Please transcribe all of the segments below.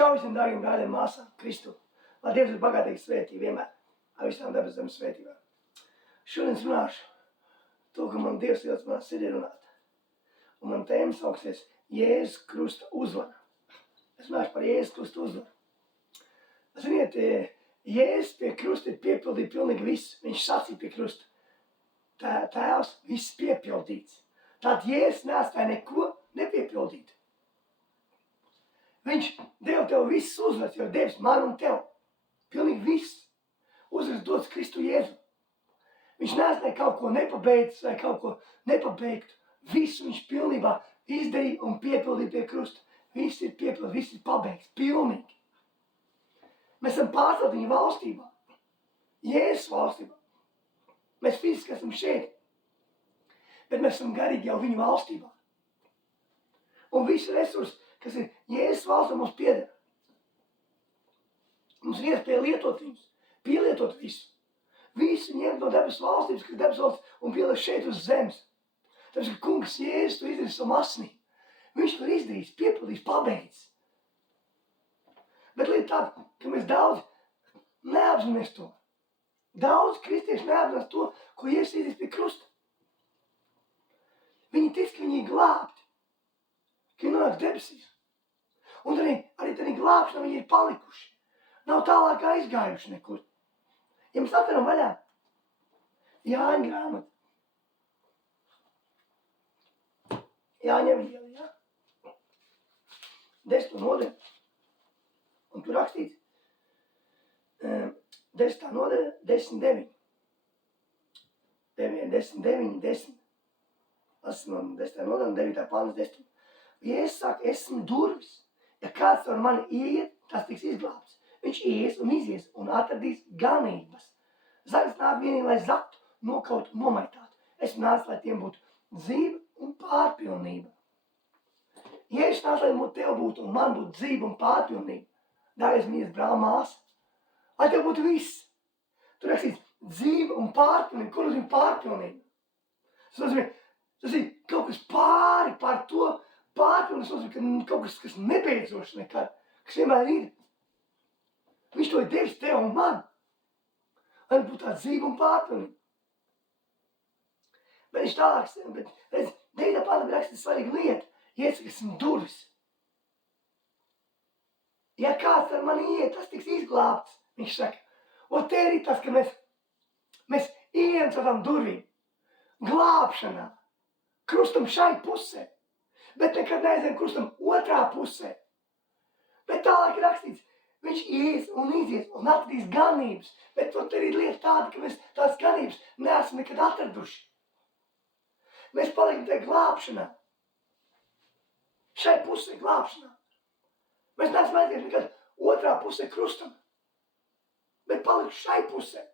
Čau visiem dārgiem brāļiem, māsām, Kristu. Lai Dievs ir bagātīgi svētī vienmēr, ar visām debes zemes svētībām. Šodien es runāšu to, ka man Dievs ielicis manā sirdī runāt. Un man tēma sauksies Jēzus Krusta uzvara. Es runāšu par Jēzus Krusta uzvaru. Ziniet, Jēzus pie krusta ir piepildīja pilnīgi visu. Viņš sacīja pie krusta. Tēvs, viss piepildīts. Tātad Jēzus neatstāja neko nepiepildīt. Viņš deva tev visas uzvaras, jau devis man un tev. Pilnīgi viss. Uzvaras dots Kristu Jēzu. Viņš neatstāja kaut ko nepabeidzis vai kaut ko nepabeigtu. Visu viņš pilnībā izdarīja un piepildīja pie krusta. Viss ir piepildīts, viss ir pabeigts. Pilnīgi. Mēs esam pārcelti viņa valstībā. Jēzus valstībā. Mēs fiziski esam šeit. Bet mēs esam garīgi jau viņa valstībā. Un visi resursi, kas ir Jēzus valstī, mums pieder. Mums ir iespēja lietot viņus, pielietot visu. Visu ņemt no debesu valstības, kas debesu valsts, un pieliek šeit uz zemes. Tāpēc, ka kungs Jēzus to izdarīs savu asnī. Viņš to izdarīs, piepildīs, pabeidzis. Bet lieta tāda, ka mēs daudz neapzināmies to. Daudz kristieši neapzinās to, ko Jēzus izdarīs pie krusta. Viņi tic, ka viņi ir glābti, ka viņi nonāk debesīs. Un arī tādā glābšanā viņi ir palikuši. Nav tālāk aizgājuši nekur. Ja mēs atveram vaļā Jāņa grāmatu. Jāņa evaņģēlija, jā? 10. nodaļa. Un tur rakstīts 10. nodaļa, 10.9. 10.9, 10. Esmu 10. nodaļa, 9. pāns, 10. Jēzus saka, esmu durvis. Ja kāds ar mani ieiet, tas tiks izglābts. Viņš ies un izies un atradīs ganības. Zaļas nāk vienīgi, lai zaktu, nokautu, nomaitātu. Esmu nācis, lai tiem būtu dzīve un pārpilnība. Jēzus nāc, lai tev būtu un man būtu dzīve un pārpilnība. Dārgais mīļais brāl, māsa, lai tev būtu viss. Tur rakstīts dzīve un pārpilnība. Kur nozīmē pārpilnība? Tas ir kaut kas pār to. Pārpilnība nozīmē, ka kaut kas nebeidzošs nekad, kas vienmēr ir. Viņš to ir devis tev un man. Lai būtu tā dzīve un pārpilnība. Bet viņš tālāk, redz, 9. pānta rakstīt svarīga lieta. Jēzus, ka esmu durvis. Ja kāds ar mani iet, tas tiks izglābts. Viņš saka, un te ir tas, ka mēs ejam savām durvīm. Glābšanā. Krustam šai pusē. Bet nekad neaizējam krustam otrā pusē. Bet tālāk ir rakstīts, viņš ies un izies un atradīs ganības. Bet tur ir lieta tāda, ka mēs tās ganības neesam nekad atraduši. Mēs paliekam tajā glābšanā. Šai pusē glābšanā. Mēs neesam aiziet nekad otrā pusē krustam. Bet palikuši šai pusē.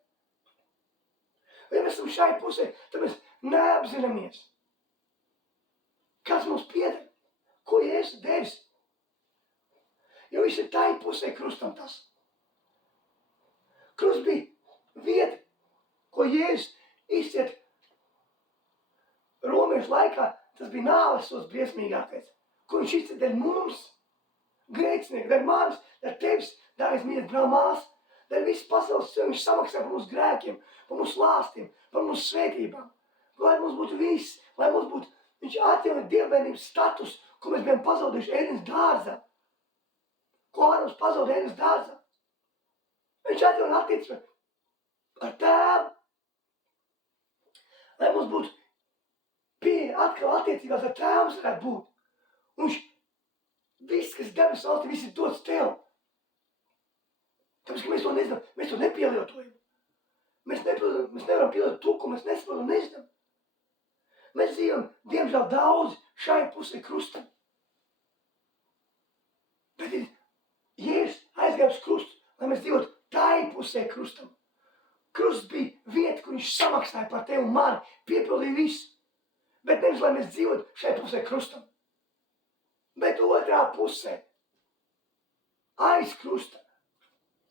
Ja mēs esam šai pusē, tad mēs neapzināmies. Kas mums pieder? Ko Jēzus devis? Jo viņš ir tai pusē krustam tas. Krusts bija vieta, ko Jēzus izciet romiešu laikā. Tas bija nāves sods briesmīgākais. Ko viņš izciet dēļ mums, grēcinieki, dēļ manis, dēļ tevis, dārgais mīļais brāl, māsa, dēļ visas pasaules sev viņš samaksā par mūsu grēkiem, par mūsu lāstiem, par mūsu svētībām. Lai mums būtu viss, lai mums būtu. Viņš atjaunīja dievbērnības status, ko mēs bijām pazaudējuši Ēdens dārzā. Ko Ādams pazaudēja Ēdens dārzā? Viņš atjaunīja attiecības ar tēvu. Lai mums būtu pieeja atkal attiecībās ar tēvu mums varētu būt. Un viņš viss, kas debes valstī, viss ir dots tev. Tāpēc, ka mēs to nezinām, mēs to nepielietojam. Mēs nevaram pielietot to, ko mēs nesaprotam un nezinām. Mēs dzīvojam, diemžēl, daudz šai pusē krustam. Bet ir Jēzus aizgājis krustu, lai mēs dzīvotu tai pusē krustam. Krusts bija vieta, kur viņš samaksāja par tevi un mani, piepildīja visu. Bet nevis, lai mēs dzīvotu šai pusē krustam. Bet otrā pusē, aiz krusta.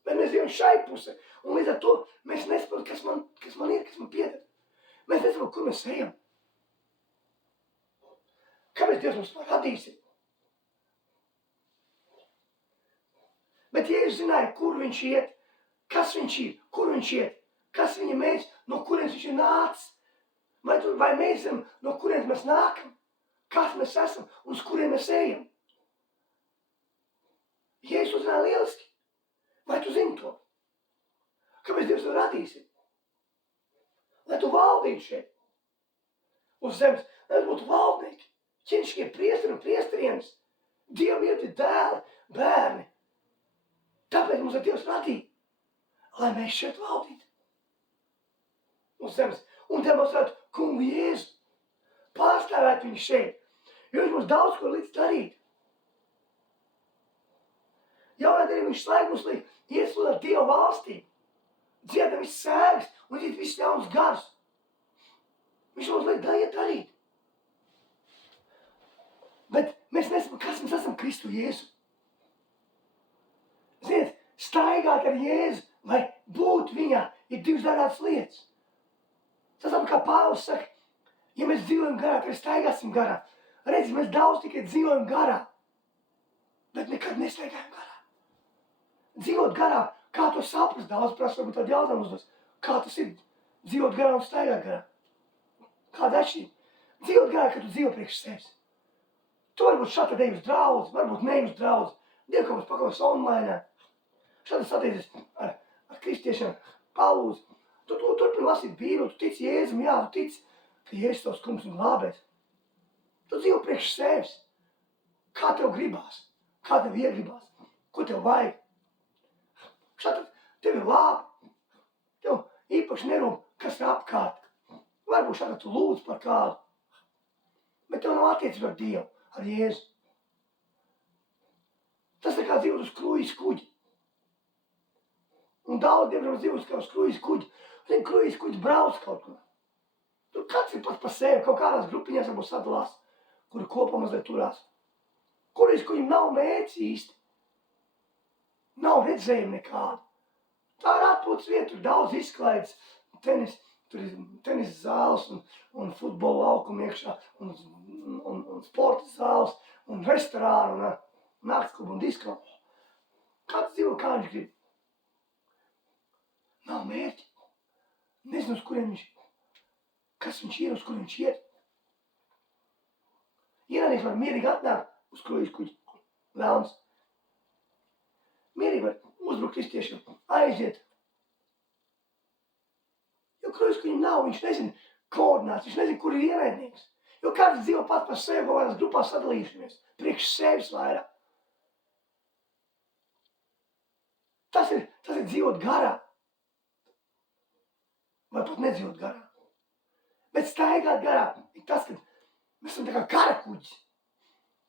Bet mēs dzīvojam šai pusē. Un līdz ar to mēs nesaprotam, kas man ir, kas man pieder. Mēs nesaprotam, kur mēs ejam. Kāpēc Dievs mums to radīsi? Bet Jēzus zināja, kur viņš iet, kas viņš ir, kur viņš iet, kas viņa mērķis, no kurienes viņš ir nācis. Vai mēs zinām, no kurienes mēs nākam, kas mēs esam un uz kuriem mēs ejam. Jēzus to zināja lieliski. Vai tu zini to? Kāpēc Dievs to radīsi? Lai tu valdītu šeit. Uz zemes, lai būtu valdnieki, ķinšķie priesteri un priesterienes, dievvieti, dēli, bērni. Tāpēc mums ir Dievs radīja, lai mēs šeit valdītu. Uz zemes. Un demonstrētu kungu Jēzu. Pārstāvēt viņu šeit. Jo viņš mums daudz ko līdz darīt. Jaunā dienā viņš slēg mums līdz iesludāt Dieva valstī. Dziedam viss sēgas un iet viss ļauns gars. Viņš mums liek darīt. Bet mēs nesaprotam, kas mēs esam Kristu Jēzu. Ziniet, staigāt ar Jēzu vai būt viņā ir divas dažādas lietas. Tas tā kā Pāvils saka, ja mēs dzīvojam garā, tad staigāsim garā. Redz, mēs daudz tikai dzīvojam garā, bet nekad nestaigājam garā. Dzīvot garā, kā to saprast, daudz prasa, varbūt tādu jautājumu uzdos. Kā tas ir dzīvot garā un staigāt garā? Kāda atšķirība? Dzīvot garā, kad tu dzīvo priekš sevis. Tu varbūt šādi ej uz draudzi, varbūt ne uz draudzi. Dievkopus pakaus online. Šādi satiecies ar kristiešiem, palūdzi. Tu turpini lasīt Bībeli, tu tici Jēzum, jā, tu tici, ka Jēzus tavs kungs un glābējs. Tu dzīvo priekš sevis. Kā tev gribās? Kā tev iegribās? Ko tev vajag? Šādi tev ir labi. Tev īpaši nerūp, kas ir apkārt. Varbūt šādi tu lūdz par kādu. Bet tev nav attiecība ar Dievu, ar Jēzu. Tas ir kā dzīvot uz kruīzes kuģi. Un daudz dievram dzīvos kā uz kruīzes kuģi. Zini, kruīzes kuģis brauc kaut kur. Tur kāds ir pats par sevi, kaut kādās grupiņās varbūt sadalās, kuri kopā mazliet turās. Kruīzes kuģim nav mērķis īsti. Nav redzējuma nekāda. Tā ir atpūtas vieta, tur daudz izklaides, tur ir tenis zāles un futbola laukumi iekšā, un sporta zāles, un restorāni, un naktsklubu un disko. Kāds dzīvo, kā viņš grib. Nav mērķi. Nezinu, uz kuriem viņš ir. Kas viņš ir, uz kuriem viņš iet. Ierādnieks var mierīgi atnākt uz kruīzes kuģi. Velns. Mierīgi var uzbrukt kristiešiem, aiziet. Jo kruīzes kuģim nav, viņš nezina koordinācijas, viņš nezina, kur ir ienaidnieks. Jo kāds dzīvo pats par sevi, kaut kādās grupās sadalījušies, priekš sevis vairāk. Tas ir dzīvot garā. Vai pat nedzīvot garā. Bet staigāt garā ir tas, ka mēs esam tā kā karakuģis.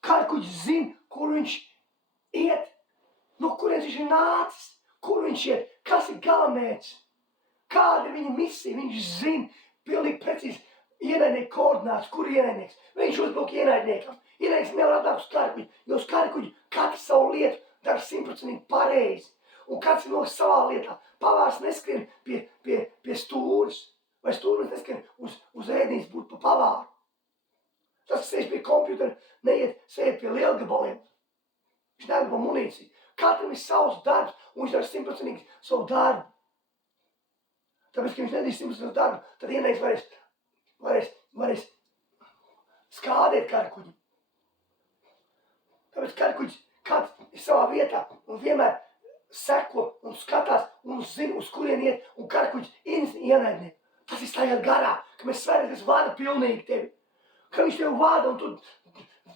Karakuģis zina, kur viņš iet, no kurienes viņš ir nācis, kur viņš iet, kas ir galamērķis, kāda ir viņa misija. Viņš zina pilnīgi precīzi ienaidnieku koordinātus, kur ir ienaidnieks. Viņš uzbruk ienaidniekam. Ienaidnieks nevar atnākt uz karakuģi, jo uz karakuģi katrs savu lietu dara 100% pareizi. Un kāds ir noks savā lietā. Pavārs neskrien pie stūris. Vai stūris neskrien uz ēdnīs būt pa pavāru. Tas, kas sēž pie kompjutera, neiet sēd pie lielgabaliem. Viņš negrib munīciju. Katram ir savs darbs, un viņš dara 100% savu darbu. Tāpēc, ka viņš nedīs 100% darbu, tad ienaidnieks varēs skādēt karakuģi. Tāpēc karakuģis kāds ir savā vietā un vienmēr seko un skatās un zina, uz kurien iet, un karakuģis ienaidnieku. Tas ir staigāt garā, ka mēs svētīsimies vada pilnīgi tevi. Ka viņš tevi vada un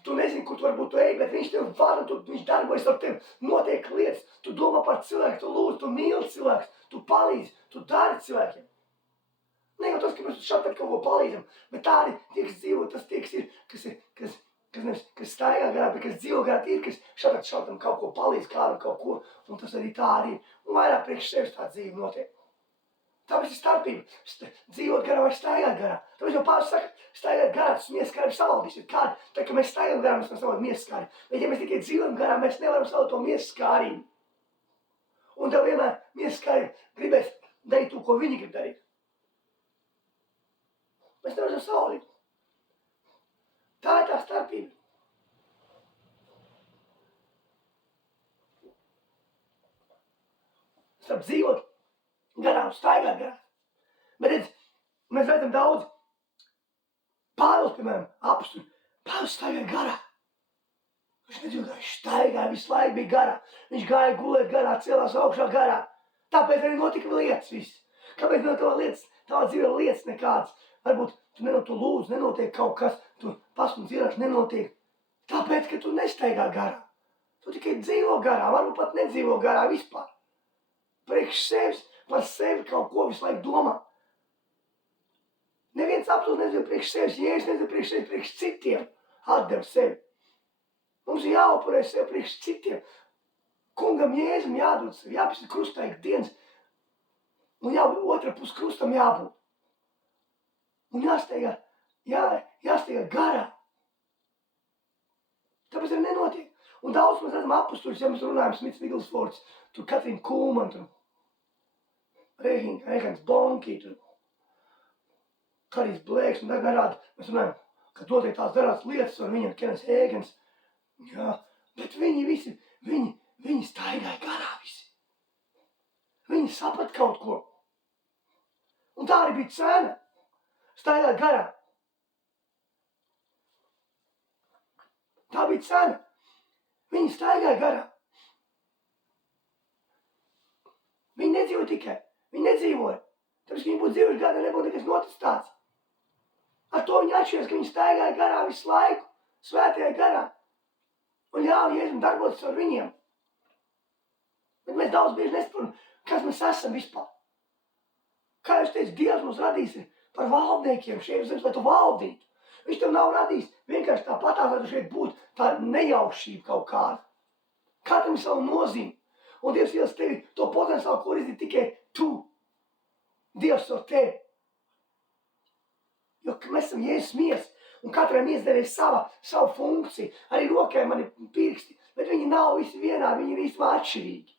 tu nezini, kur tu varbūt tu ej, bet viņš tevi vada un viņš darbojas ar tevi. Notiek lietas, tu domā par cilvēku, tu lūdz, tu mīli cilvēkus, tu palīdzi, tu dari cilvēkiem. Ne jau tas, ka mēs šādi kaut ko palīdzam, bet tā arī tie, kas dzīvo, tas tie, kas staigā garā, bet kas dzīvo garā, tie, kas šādam kaut ko palīdz, kādam kaut ko, un tas arī tā arī ir. Un vairāk priekš sevis tā dzīve notiek. Tāpēc ir starpība. Dzīvot garā vai staigāt garā. Tāpēc jau Pāvils saka, staigāt garā, tas mieskāri savaldīsies. Kādi? Tā, ka mēs staigām garā, mēs nevaram mieskāri. Bet ja mēs tikai dzīvojam garā, mēs nevaram savaldīt to mieskārību. Un tev vienmēr mieskāri gribēs darīt to, ko viņi grib darīt. Mēs nevaram savaldīt. Tā ir tā starpība. starp dzīvot garā un staigāt garā. Bet redz, mēs redzam daudz Pāvils, piemēram, apstuļi. Pāvils staigāja garā. Viņš nedzīvoja, viņš staigāja, visu laiku bija garā. Viņš gāja gulēt garā, celās augšā garā. Tāpēc arī notika lietas viss. Kāpēc tavā dzīvē lietas nekādas? Varbūt tu lūdzu, nenotiek kaut kas, tu pasmūdz ierakst, nenotiek. Tāpēc, ka tu nestaigā garā. Tu tikai dzīvo garā, varbūt pat nedzīvo garā vispār. Priekš sevis, par sevi kaut ko visu laiku domā. Neviens absolūti nedzīvo priekš sevis, Jēzus nedzīvo priekš sevis, priekš citiem atdeva sevi. Mums ir jāupurē sevi priekš citiem. Kungam Jēzum jādod sevi, jāpist krustā ikdienas. Un jau otra pus krustam jābūt. Un jāsteigā garā. Tāpēc arī nenotiek. Un daudz mēs redzam apustuļus, ja mēs runājam Smits Viglsfords, tur Katrīna Kūman, tur Rehans Bonki, tur Karijs Blēks, un darāda, mēs runājam, ka notiek tās darādas lietas ar viņiem, Kenes Ēgens. Jā, bet viņi visi, viņi staigāja garā visi. Viņi saprat kaut ko. Un tā arī bija cena. Staigāt garā. Tā bija cena. Viņi staigāja garā. Viņi nedzīvoja tikai. Viņi nedzīvoja. Tāpēc, ka viņi būtu dzīvojuši gadā, nebūtu nekas noticis tāds. Ar to viņi atšķiras, ka viņi staigāja garā visu laiku. Svētajā garā. Un ļauj Jēzum darboties ar viņiem. Bet mēs daudz bieži nesaprotam, kas mēs esam vispār. Kā jūs teicu, Dievs mums radīs par valdniekiem šeit zemes, lai tu valdītu. Viņš tev nav radījis vienkārši tāpatās, lai tu šeit būtu tā nejaušība kaut kāda. Katram ir savu nozīmi. Un Dievs ielas tevi to potenciālu, ko izdīt tikai tu. Dievs ar tevi. Jo mēs esam Jēzus miesa. Un katrai miesdarē savu funkciju. Arī rokai man ir pirksti. Bet viņi nav visi vienādi, viņi ir īstenībā atšķirīgi.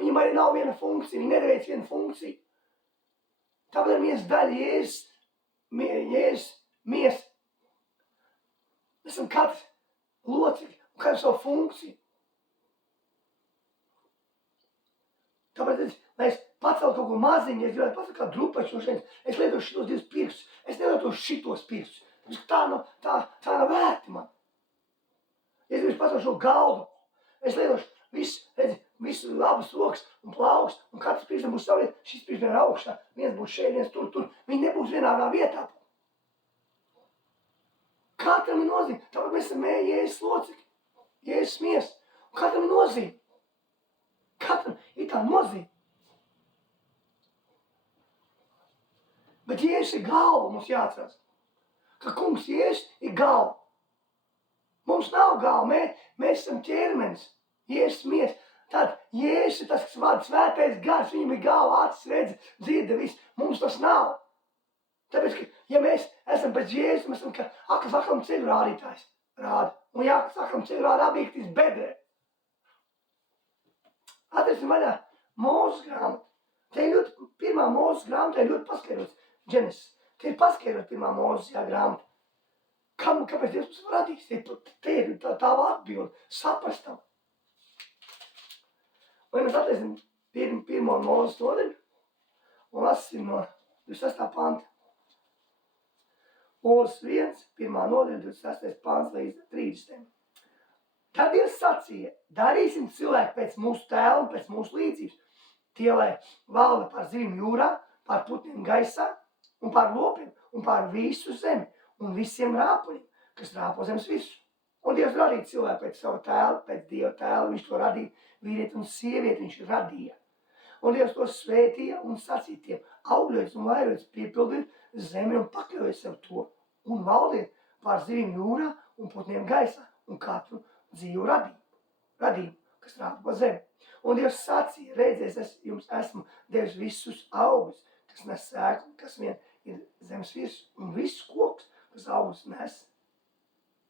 Viņam arī nav viena funkcija, viņi nedaveic vienu funkciju. Tāpēc ir miesas daļa Jēzus miesa. Mēs esam katrs locekļi un katrs savu funkciju. Tāpēc, lai es pacelu kaut ko maziņu, es gribētu pacelt kā drupaču no šeit, es lietošu šitos divus pirkstus. Es nelietošu šitos pirkstus. Tā nav vērti man. Es gribu pacelt šo galdu. Es lietošu visu labas rokas un plauks, un katrs pirkstam būs savu lietu. Šis pirksts vien augšā, viens būs šeit, viens tur. Viņi nebūs vienādā vietā. Katram ir nozīme. Tāpēc mēs esam Jēzus locekļi. Jēzus miesa. Un katram ir nozīme. Katram ir tā nozīme. Bet Jēzus ir galva, mums jāatcerās. Ka kungs Jēzus ir galva. Mums nav galva, mēs esam ķermenis. Jēzus miesa. Tad Jēzus ir tas, kas vada svētais gars, viņam ir galva, acis, redzi, dzirde, viss. Mums tas nav. Tāpēc, ka, ja mēs esam pēc Jēzus, mēs esam kā aklas aklam ceļu rādītājs rāda. Un ja aklas aklam ceļu rāda objektīvs bedrē. Atrasim vaļā Mūzes grāmatu. Te ir ļoti, pirmā Mūzes grāmata ir ļoti paskaidrots. Genesis. Te ir paskaidrot pirmā Mūzes grāmata. Kāpēc Dievs mums radīs? Te ir tā atbilde. Saprastam. Vai mēs atrasim pirmo Mūzes nodaļu un lasīsim no 26. panta. Mūzes 1, pirmā nodaļa, 26. pants līdz 30. Tad Dievs sacīja, darīsim cilvēku pēc mūsu tēla un pēc mūsu līdzības. Tie, lai valda par zivīm jūrā, par putniem gaisā un par lopiem un par visu zemi un visiem rāpuļiem, kas rāpo zemes visu. Un Dievs radīja cilvēku pēc sava tēla, pēc Dieva tēla, viņš to radīja, vīrieti un sievieti viņš radīja. Un Dievs to svētīja un sacīja tiem, augļojies un vairojies, piepildiet zemi un pakļaujies sev to, un valdiet pār zivīm jūrā un putniem gaisā un katru dzīvu radību, kas rāpa pa zemi. Un Dievs sacīja, redzies, es jums esmu devis visus augļus, kas nes sēklu, kas vien ir zemes virsū, un visus kokus, kas augļus nes,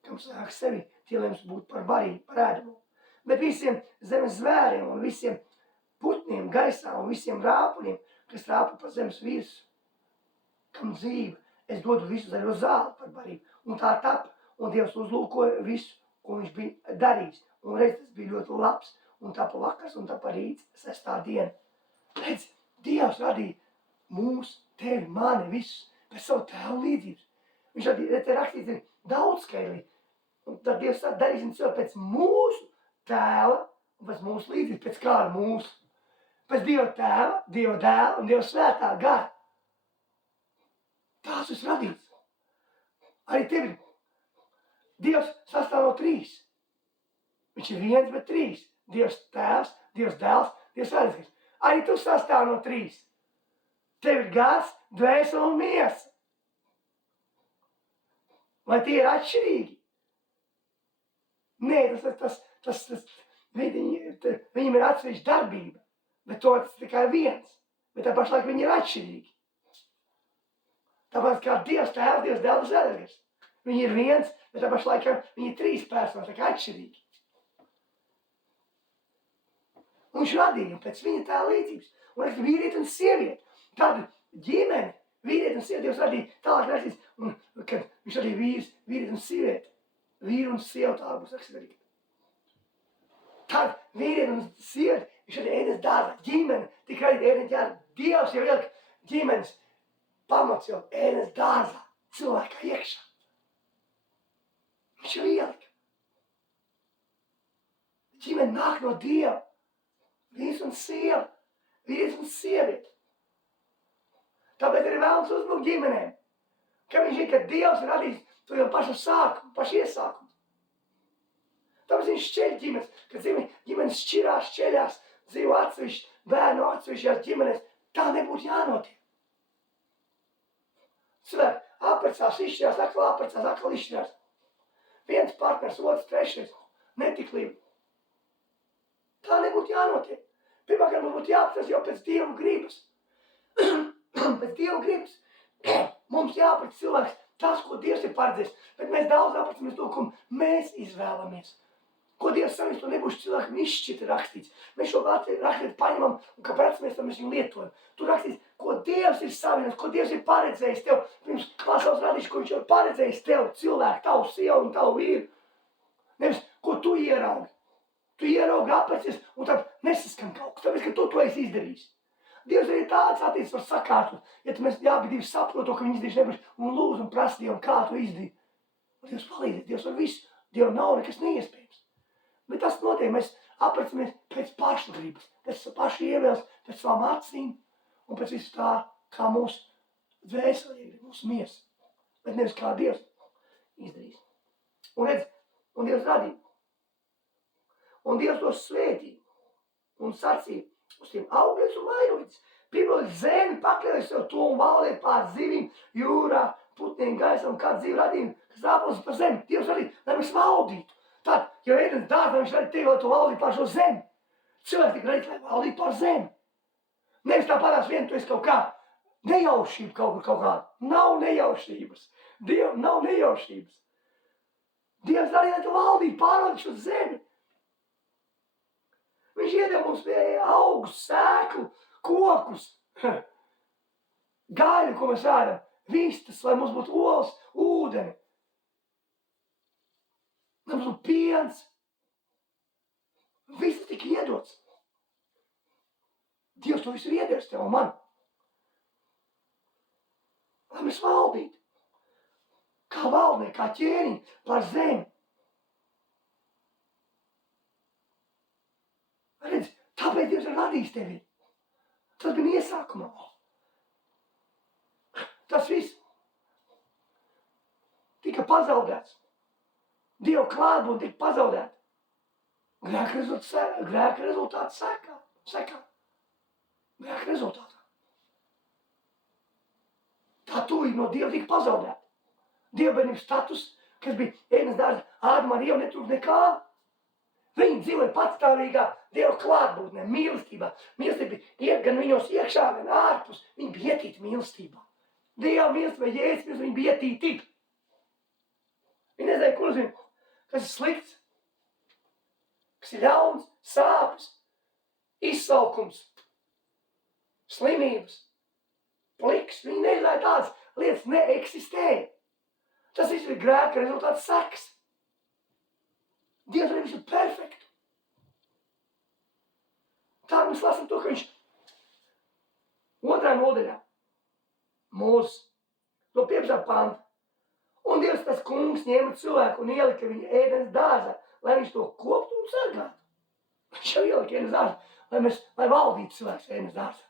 kam sēk sevi, tie, lai jums būtu par barību, par ēdamu. Bet visiem zemes zvēriem un visiem putniem gaisā un visiem rāpuļiem, kas rāpa pa zemes virsū, kam dzīve, es dodu visu zaļo zāli par barību. Un tā tapa, un Dievs uzlūkoja visu, ko viņš bija darījis. Un reiz tas bija ļoti labs, un tapa vakars, un tapa rīts, 6. diena. Redz, Dievs radīja mūs, tevi, mani, visus, pēc savu tēvu līdzības. Viņš radīja, te rakstīts, daudzskaitīgi. Un tad Dievs darīsim cilvēku pēc mūsu tēva un pēc mūsu līdzības, pēc kā ar mūsu. Pēc Dieva tēva, Dieva dēla un Dieva svētā gara. Tās esi radīts. Arī tevi Dievs sastāv no 3. Viņš ir 1, bet 3. Dievs tēvs, Dievs dēls, Dievs svētais gars. Arī tu sastāv no 3. Tev ir gars, dvēsele un miesa. Vai tie ir atšķirīgi? Nē, viņiem ir atsevišķa darbība, bet to tas tikai viens. Bet tā pašlaik viņi ir atšķirīgi. Tāpēc kā Dievs tēvs, Dievs dēls, svētais gars. Viņi ir 1, bet tā pašlaik viņi ir 3 personas, tā kā atšķirīgi. Un viņš radīja pēc viņa tā līdzības. Un es vīrieti un sievieti. Tāda ģimene, vīrieti un sievieti, Dievs radīja tālāk rakstīts. Un kad viņš radīja vīrieti un sievieti. Vīru un sievu tā būs rakstīts. Tad vīrieti un sievieti, viņš radīja ēnes dārza, ģimene, tik radīja ēnes dārza. Dievs jau ielika ģimenes pamats jau ēnes dārzā, cilvēkā iekšā. Viņš jau ielika. Ģimene nāk no Dieva. Vīrs un sieva, vīrs un sieviete. Tāpēc arī vēlams uzbrukt ģimenēm. Ka viņš ir, ka Dievs ir radījis to jau pašu sākumu, pašu iesākumu. Tāpēc viņš šķeļ ģimenes, kad ģimenes šķeļās, dzīvo atsevišķi, bērnu atsevišķās ģimenes. Tā nebūtu jānotiek. Cilvēki apprecās, izšķirās, atkal izšķirās. Viens partners, otrs, trešais, netiklība. Tā nebūtu jānotiek. Pirmkārt, mums būtu jāapstās jau pēc Dieva gribas. Pēc Dieva gribas. Mums jāpēc cilvēks tas, ko Dievs ir paredzējis. Bet mēs daudz aprecāmies to, ko mēs izvēlamies. Ko Dievs savis, to nebūs cilvēkam izšķirti rakstīts. Mēs šo rakstītu paņemam un kā precamies, tad mēs viņu lietojam. Tur rakstīts, ko Dievs ir savienojis, ko Dievs ir paredzējis tev. Pirms pasaules radīšu, ko viņš ir paredzējis tev, cilvēku, tavu sievu un tavu vīru. Nevis, ko tu ieraugi. Tu ieraugi aprecies un tad nesaskan kaut kas, tāpēc, ka tu to esi izdarījis. Dievs arī tāds attiecas var sakārtot. Ja mēs jābi divi saprot to, ka viņi izdarījuši nebūs un lūdz un prasa Dievam, kā to izdarīt. Un Dievs palīdzēs, Dievs var visu. Dievam nav nekas neiespējams. Bet tas notiek, mēs aprecamies pēc pašgribas, pēc pašu ievēles, pēc savām acīm un pēc visu tā, kā mūsu dvēselē, mūsu miesa. Bet nevis kā Dievs izdarīs. Un redz, un Dievs radīja. Un Dievs tos svētīja un sacīja uz tiem augļus un vairoģis. Piepildīt zemi, pakļauj sev to un valdē pār zivīm, jūrā, putniem, gaisam, kādu dzīvi radījumu, kas rāpos par zemi. Dievs radīja, lai mēs valdītu. Tad, ja ēdienas dārzā, viņš radīja tevi, lai tu valdītu pār šo zemi. Cilvēki tika radīti, lai valdītu pār zemi. Nevis tā parās vien, tu esi kaut kā nejaušība kaut kāda. Nav nejaušības. Dievam nav nejaušības. Dievs radīja, lai tu valdītu, pārvaldītu šo zemi. Viņš iedeva mums augus, sēklu, kokus, gaļu, ko mēs ēdam, vistas, lai mums būtu olas, ūdeni, lai mums būtu piens. Viss tika iedots. Dievs to visu ir iedevis tev un man. Lai mēs valdītu. Kā valdnieki, kā ķēniņi par zemi. Redz, tāpēc Dievs ir radījis tevi. Tas bija iesākumā. Tas viss tika pazaudēts. Dieva klātbūtne tika pazaudēta. Grēka rezultāts sekā. Grēka rezultātā. Tā tuvība no Dieva tika pazaudēta. Dievbērnības status, kas bija ēdienas dārzā, Ādama ar Ievu netrūkst nekā. Viņi dzīvoja patstāvīgā Dieva klātbūtnē, mīlestībā. Mīlestība iet gan viņos iekšā, gan ārpus. Viņi bija ietīti mīlestībā. Dieva mīlestība, Jēzus mīlestība, viņi bija ietīti. Viņi nezināja, kur zina, kas ir slikts, kas ir ļauns, sāpes, izsalkums, slimības, pliks. Viņi nezināja, tādas lietas neeksistēja. Tas viss ir grēka rezultāts sekas. Dievs arī visu perfektu. Tā mēs lasām to, ka viņš Otrā nodaļā. Mūsu. No 15. panta. Un Dievs tas kungs ņēma cilvēku un ielika viņu ēdens dārzā, lai viņš to koptu un sargātu. Viņš jau ielika ēdens dārzā, lai valdītu cilvēks ēdens dārzā.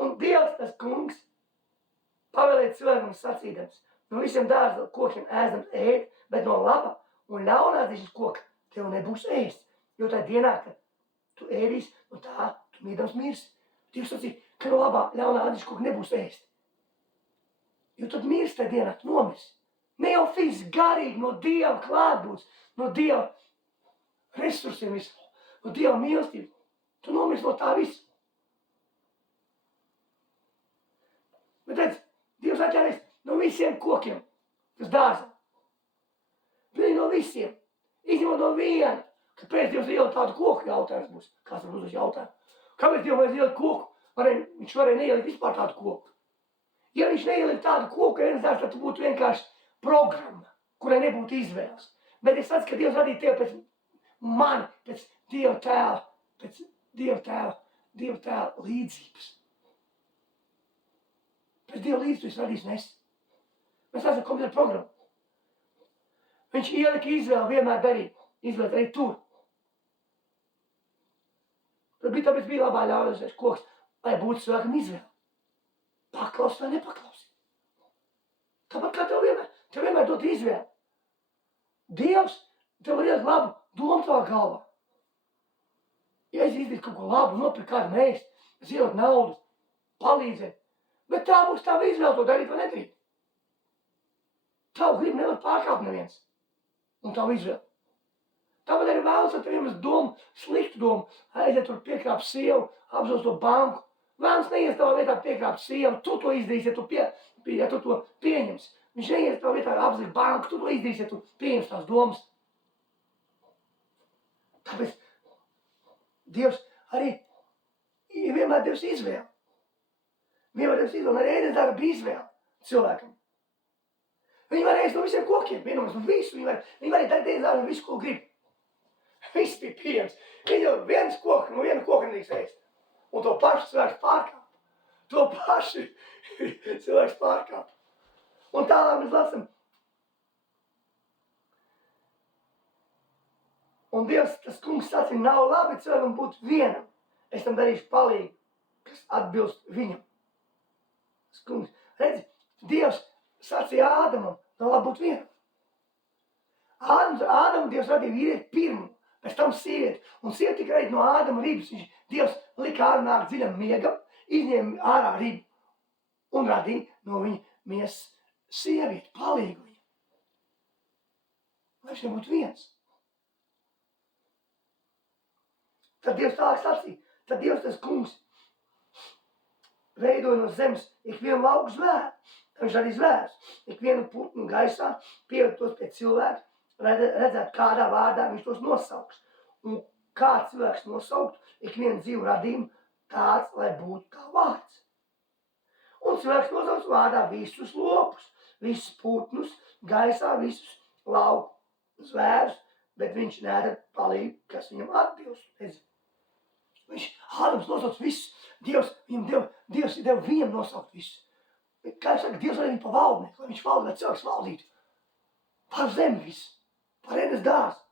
Un Dievs tas kungs pavēlēja cilvēkam sacīdams, no visiem dārza kokiem ēdams ēd, bet no laba un ļaunā zīšanas koka tev nebūs ēst. Jo tā dienā, kad tu ēdīsi, no tā tu mīdams mirsi. Dievs sacīja, ka no labā ļaunā zīšanas koka nebūs ēst. Jo tad mirsti tajā dienā, tu nomirsi. Ne jau fiziski, garīgi, no Dieva klātbūtnes, no Dieva resursiem visu, no Dieva mīlestības. Tu nomirsi no tā visu. Bet redz, Dievs atļāvies no visiem kokiem, kas dārzā. Pilnīgi no visiem. Izņemot no viena. Kāpēc Dievs ielika tādu koku, jautājums būs. Kāds var uzdot jautājumu? Kāpēc Dievs ielika koku? Viņš varēja neielikt vispār tādu koku. Ja viņš neielikt tādu koku, tad būtu vienkārši programma, kurai nebūtu izvēles. Bet es saku, ka Dievs radīja tevi pēc mani, pēc Dieva tēva līdzības. Pēc Dieva līdzības tu esi radījis nes. Mēs esam kompjuteru programmu. Viņš ielika izvēli vienmēr darīt. Izvēlēt arī tur. Tāpēc bija labā ļaunais koks, lai būtu cilvēkam izvēle. Paklaus vai nepaklausīt. Tāpat kā tev vienmēr dot izvēli. Dievs tev var ielikt labu domu tavā galvā. Ja es izdarītu kaut ko labu, nopirkt kādu mēst, es ielikt naudu, palīdzēt, bet tā būs tava izvēle to darīt vai nedarīt. Tavu gribu nevar pārkāpt neviens. Un tavu izvēli. Tāpat arī vēlas ar teviem domu, sliktu domu, aiziet tur piekrāpt sievu, apzos to banku. Vēlams neies tavā vietā piekrāpt sievu, tu to izdarīsi, ja tu to pieņemsi. Viņš neies tavā vietā apzīt banku, tu to izdarīsi, ja tu pieņemsi tās domas. Tāpēc Dievs arī vienmēr Dievs izvēle. Vienmēr Dievs izvēle, un arī ēdens dārza bija izvēle cilvēkam. Viņi var ēst no visiem kokiem, vienos no visu, viņi var darīt ēdens dārza visu, ko grib. Viss bija pieejams. Viņi jau viens koks, no viena koka nedrīkst ēst. Un to pašu cilvēks pārkāp. To pašu cilvēks pārkāp. Un tālāk mēs lasam. Un Dievs, tas kungs sacīja, nav labi cilvēkam būt vienam. Es tam darīšu palīgu, kas atbilst viņam. Tas kungs, redzi, Dievs sacīja Ādamam, nav labi būt vienam. Ādamu Dievs radīja vīrieti pirmu, pēc tam sievieti. Un sievieti tika radīta no Ādama ribas. Dievs lika Ādamu nākt dziļam miegam, izņēma ārā ribu un radīja no viņa miesas sievieti, palīgu viņam. Lai viņš nebūtu viens. Tad Dievs tālāk sacīja, tad Dievs tas kungs veidoja no zemes ikvienu lauku zvēru. Viņš radīja zvērus, ikvienu putnu gaisā, pielikt tos pie cilvēka, redzēt, kādā vārdā viņš tos nosauks. Un kā cilvēks nosauktu ikvienu dzīvu radījumu tāds, lai būtu kā vārds. Un cilvēks nosauc vārdā visus lopus, visus putnus, gaisā visus lauku zvērus, bet viņš nedara palīgu, kas viņam atbilst. Viņš Ādams nosauc visus, Dievs deva viņam nosaukt visus. Kā es saku, Dievs arī pa valdnieku, lai viņš valdītu, lai cilvēks valdītu. Par zemi visu, par ēdens dārzu.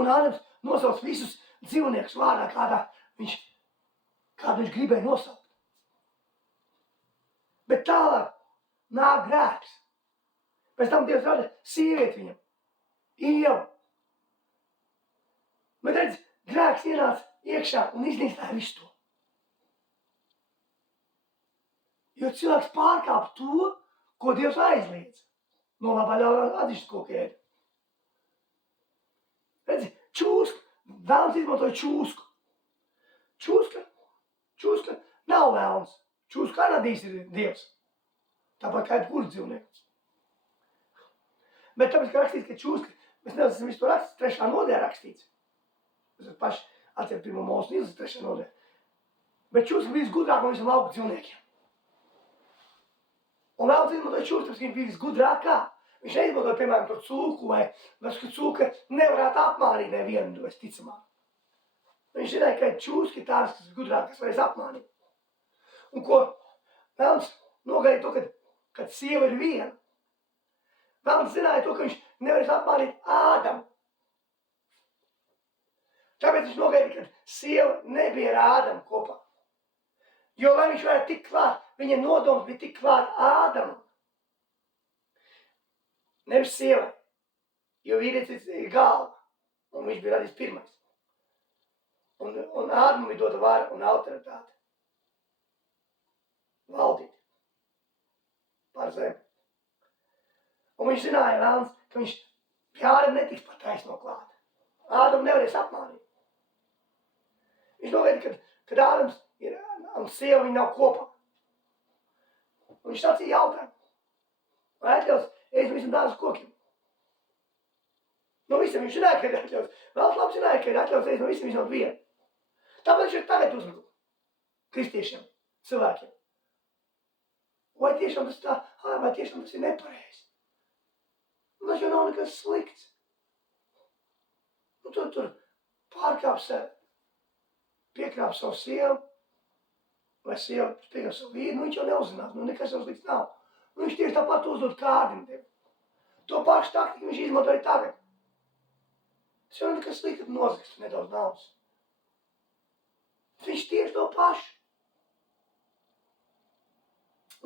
Un Ādams nosauc visus dzīvniekus vārdā, kādu viņš gribēja nosaukt. Bet tālāk nāk grēks. Pēc tam Dievs rada sievieti viņam, Ievu. Bet redz, grēks ienāca iekšā un iznīcināja visu to. Jo cilvēks pārkāpa to, ko Dievs aizliedz. No labā ļaunā atzīšanas koka ēda. Redzi, čūska, vēlams izmantoja čūsku. Čūska nav vēlams. Čūsku radījis ir Dievs. Tāpat kā jebkurš dzīvnieks. Bet tāpēc, ka rakstīts, ka čūska, mēs neesam visu to rakstīts, 3. nodaļā rakstīts. Mēs paši atceram 1. Mūsu izlases 3. nodaļā. Bet čūska bija visgudrāka no visiem lauku dzīvniekiem. Un vēlams izmantoja čūsku, tāpēc, ka viņa bija visgudrākā. Viņš neizmantoja, piemēram, to cūku, vai ka cūka nevarētu apmānīt nevienu, ticamāk. Viņš zināja, ka čūski tāds, kas gudrāk, kas varēs apmānīt. Un ko Velns nogaidīja to, kad sieva ir viena. Velns zināja to, ka viņš nevarēs apmānīt Ādamu. Tāpēc viņš nogaidīja, kad sieva nebija ar Ādamu kopā. Jo, lai viņš varētu tikt klāt, viņa nodoms bija tikt klāt Ādamam. Nevis sievai, jo vīrietis ir galva, un viņš bija radījis pirmais. Un Ādamam bija dota vara un autoritāte. Valdīt pār zemi. Un viņš zināja, Velns, ka viņš pie Ādama netiks par taisno klāt. Ādamu nevarēs apmānīt. Viņš nogaidīja, kad Ādams ir un sieva, viņi nav kopā. Un viņš sacīja jautājumu. Vai atļaus ēst visam dārza kokiem? No visam viņš zināja, ka ir atļaus. Velns labi zināja, ka ir atļaus ēst no visam visam vienu. Tāpēc viņš ir tagad uzlūk kristiešiem, cilvēkiem. Vai tiešām tas tā, vai tiešām tas ir nepareizi? Nu, tas jau nav nekas slikts. Nu, tur pārkāp sevi, piekrāp savu sievu, vai sieva piekrāp savu vīru, nu viņš jau neuzzinās, nu nekas jau slikts nav. Nu, viņš tieši tāpat uzdod kārdim tevi. To pašu taktiku viņš izmanto arī tagad. Tas jau nekas slikts, kad nozagst nedaudz naudas. Viņš tieši to pašu.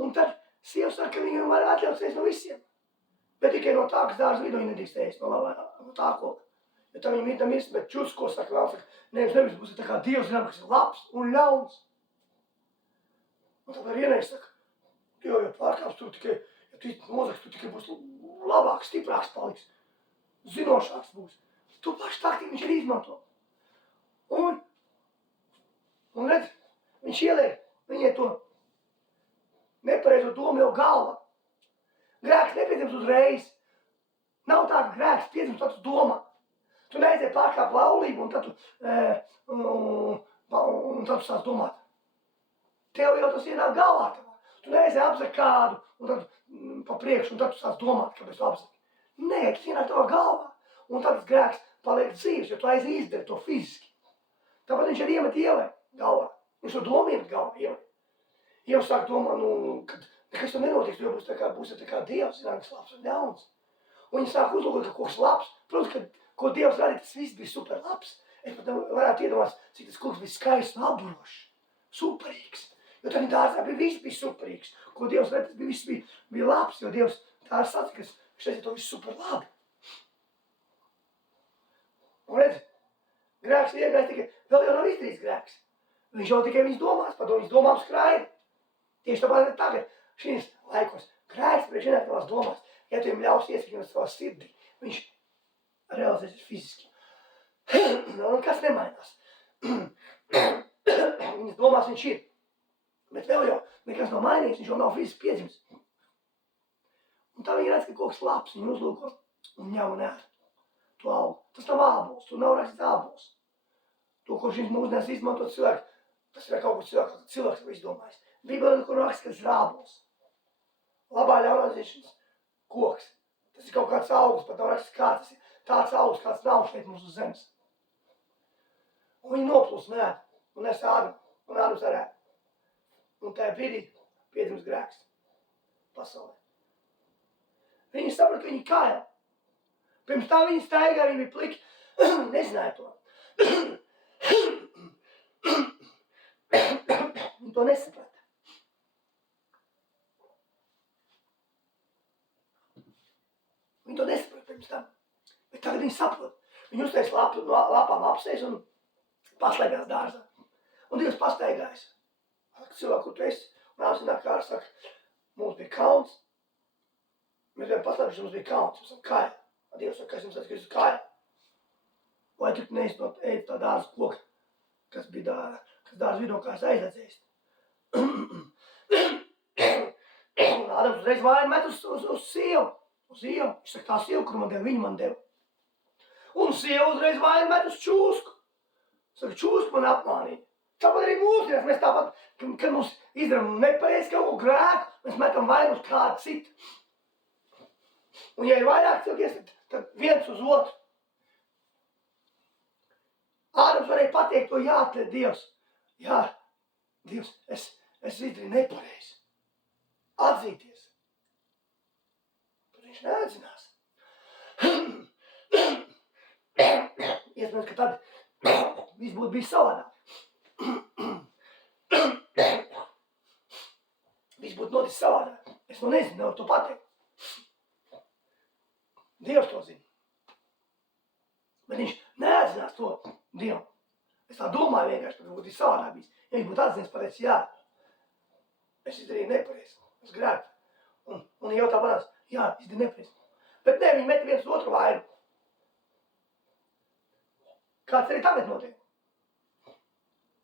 Un tad sieva saka, ka viņam var atļauts ēst no visiem. Bet tikai no tā, kas dārza vidū viņa nedrīkst ēst, no tā koka. Jo tā viņa mītam ir, bet čuds, ko saka vēl, saka, nevis būs tā kā Dievs zinām, kas ir labs un ļauns. Un tāpēc vienreiz saka, jo pārkāps tur tikai, ja tu nozaks, tu tikai būs labāks, stiprāks paliks, zinošāks būs. Tu pašu taktiku viņš arī izmanto. Un redz, viņš ieliek viņai to nepareizo domu jau galvā. Grēks nepiedzimst uzreiz. Nav tā, ka grēks piedzimst, tad tu domā. Tu neaiziet pārkāpt laulību, un tad tu sāc domāt. Tev jau tas ienāk galvā tavā. Tu neaiziet apzakt kādu, un tad pa priekšu, un tad tu sāc domāt, kāpēc tu apzakt. Nē, tas ienāk tavā galvā. Un tad tas grēks paliek dzīves, jo tu aiziet izdari to fiziski. Tāpēc viņš arī iemet ievai galvā. Viņš to domu iemet galvā ievai. Jau sāk domāt, kad nekas tam nenotiks, jo būs tā kā Dievs, kas labs un ļauns. Un viņi sāk uzlūkot, ka kaut kas labs. Protams, ka ko Dievs radīja, tas viss bija super labs. Es pat varētu iedomās, cik tas koks bija skaists un apburošs. Superīgs. Jo tad dārzā viss bija superīgs. Ko Dievs radīja, tas viss bija labs, jo Dievs tā sacīja, ka viņš teica, to viss super labi. Un redz, grēks iegājis tikai, vēl jau nav izdarīts grēks. Viņš jau tikai viņas domās, par to viņas domām skraida. Tieši tāpēc tagad, šīs laikos, grēks priekš ienāk tavās domās. Ja tu viņam ļaus iesakņot savā sirdī, viņš realizēsies fiziski. Un kas nemainās. Viņas domās viņš ir. Bet vēl jau nekas nav mainījies, viņš jau nav fiziski piedzimis. Un tā viņi redz, ka kaut kas labs, viņi uzlūko un ņem un ēd. To augu. Tas nav ābols, tu nav rakstīts ābols. To, ko šīs mūsdienās izmantot cilvēki, tas ir kaut ko cilvēks jau izdomājis. Bībelē, kur raksta, ka tas ir ābols. Labā ļaunā zināšanas koks. Tas ir kaut kāds augsts, pat nav rakstīts, kā tas ir. Tāds augsts, kāds nav šeit mums uz zemes. Un viņi noplūs un ēd. Un es Ādamu. Un Ādams arī ēd. Un tajā brīdī piedzimst grēks pasaulē. Viņi saprata, ka viņi kāja. Pirms tā viņi staigā, viņi bija pliki. Nezināja to. Viņi to nesaprata. Viņi to nesaprata pirms tam. Bet tagad viņi saprot. Viņi uztais lapām apsēs un paslēpjās dārzā. Un Dievs pastaigājas. Cilvēku, kur tu esi, un apzināk kā saka, mums bija kauns. Mēs bijām paslēpjuši, mums bija kauns, mums esam kāja. Dievs saka, kas jums saka, ka jūs kāja? Vai tu neizstot ēst tā dārza koka, kas dārza vidū, kā es aizliedz ēst. Un Ādams uzreiz vainu met uz sievu. Uz ievu. Viņš saka, tā sieva, kur man deva, viņa man deva. Un sieva uzreiz vainu met uz čūsku. Saka, čūsku man apmānīja. Tāpat arī mūsdienās mēs tāpat, kad mums izdarām nepareizi kaut ko grēku, mēs metam vainu uz kādu citu. Un ja ir vairāk cilvēkies, tad viens uz otru. Ādams varēja pateikt to jāatliet Dievs. Jā, Dievs, es izdarīju nepareizi. Atzīties. Bet viņš neatzinās. Iespējams, ka tad viss būtu bijis savādāk. Viss būtu noticis savādāk. Es to nezinu, nevaru to pateikt. Dievs to zina. Bet viņš neatzinās to Dievu. Es tā domāju vienkārši, ka būtu savādāk bijis. Ja viņš būtu atzinies pateicis, jā, es izdarīju nepareizi, es grēku. Un jau tā panās, jā, izdarīju nepareizi. Bet ne, viņi met viens otru vainu. Kāds arī tagad notiek?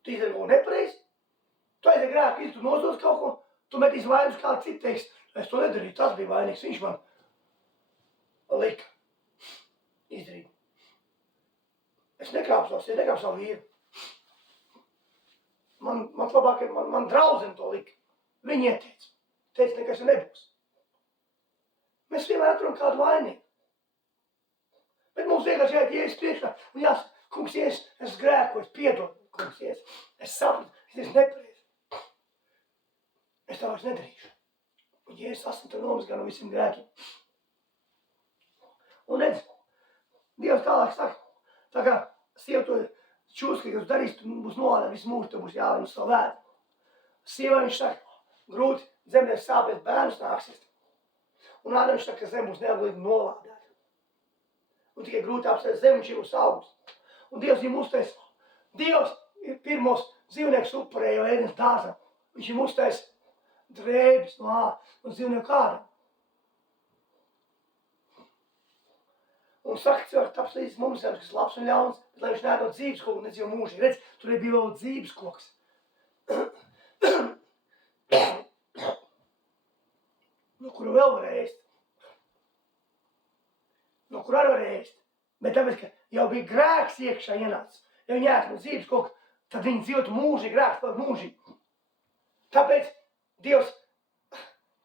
Tu izdarīji kaut ko nepareizi, tu aizies grēku, tu nosūdz kaut ko, tu metīs vainus kāds cits teiks, es to nedarīju, tas bija vainīgs, viņš man lika izdarīt. Es nekrāpsos savu vīru. Man labāk, man draudzene to lika. Viņi ieteica. Teica, nekas nebūs. Mēs vienmēr atveram kādu vainīgu. Bet mums vienkārši jāiet Jēzus priekšā un jāsaka, kungs, Jēzus, es grēkoju, es piedodu, kungs, Jēzus. Es sapratu, es esmu nepareizi. Es tā vairs nedarīšu. Un Jēzus esmu tev nomazgā no visiem grēkiem. Un redz, Dievs tālāk saka, tā kā sieva to čūska, ka jūs darīs, tu būs nolādāt visu mūžu, tev būs jālēm uz savu vēdu. Sievai viņš saka, grūti zemdēs sāpēs bērnus nāksies. Un Ādams saka, ka zem būs neaglīgi nolādēt. Un tikai grūti apsēst zem, viņš ir uz augsts. Un Dievs viņam uztais, Dievs ir pirmos dzīvniekus upurēja jau ēdienas dārzā. Viņš viņam uztais drēbes no dzīvnieku ādām. Un saka, cilvēks taps līdz mums, kas labs un ļauns, bet lai viņš nēd no dzīves koku, nedzīvo mūžī. Redz, tur bija vēl dzīves koks. No kuru vēl varēja ēst. No kuru arī varēja ēst. Bet tāpēc, ka jau bija grēks iekšā ienācis. Ja viņi ēst no dzīves koka, tad viņi dzīvotu mūžīgi, grēks paliek mūžīgi. Tāpēc Dievs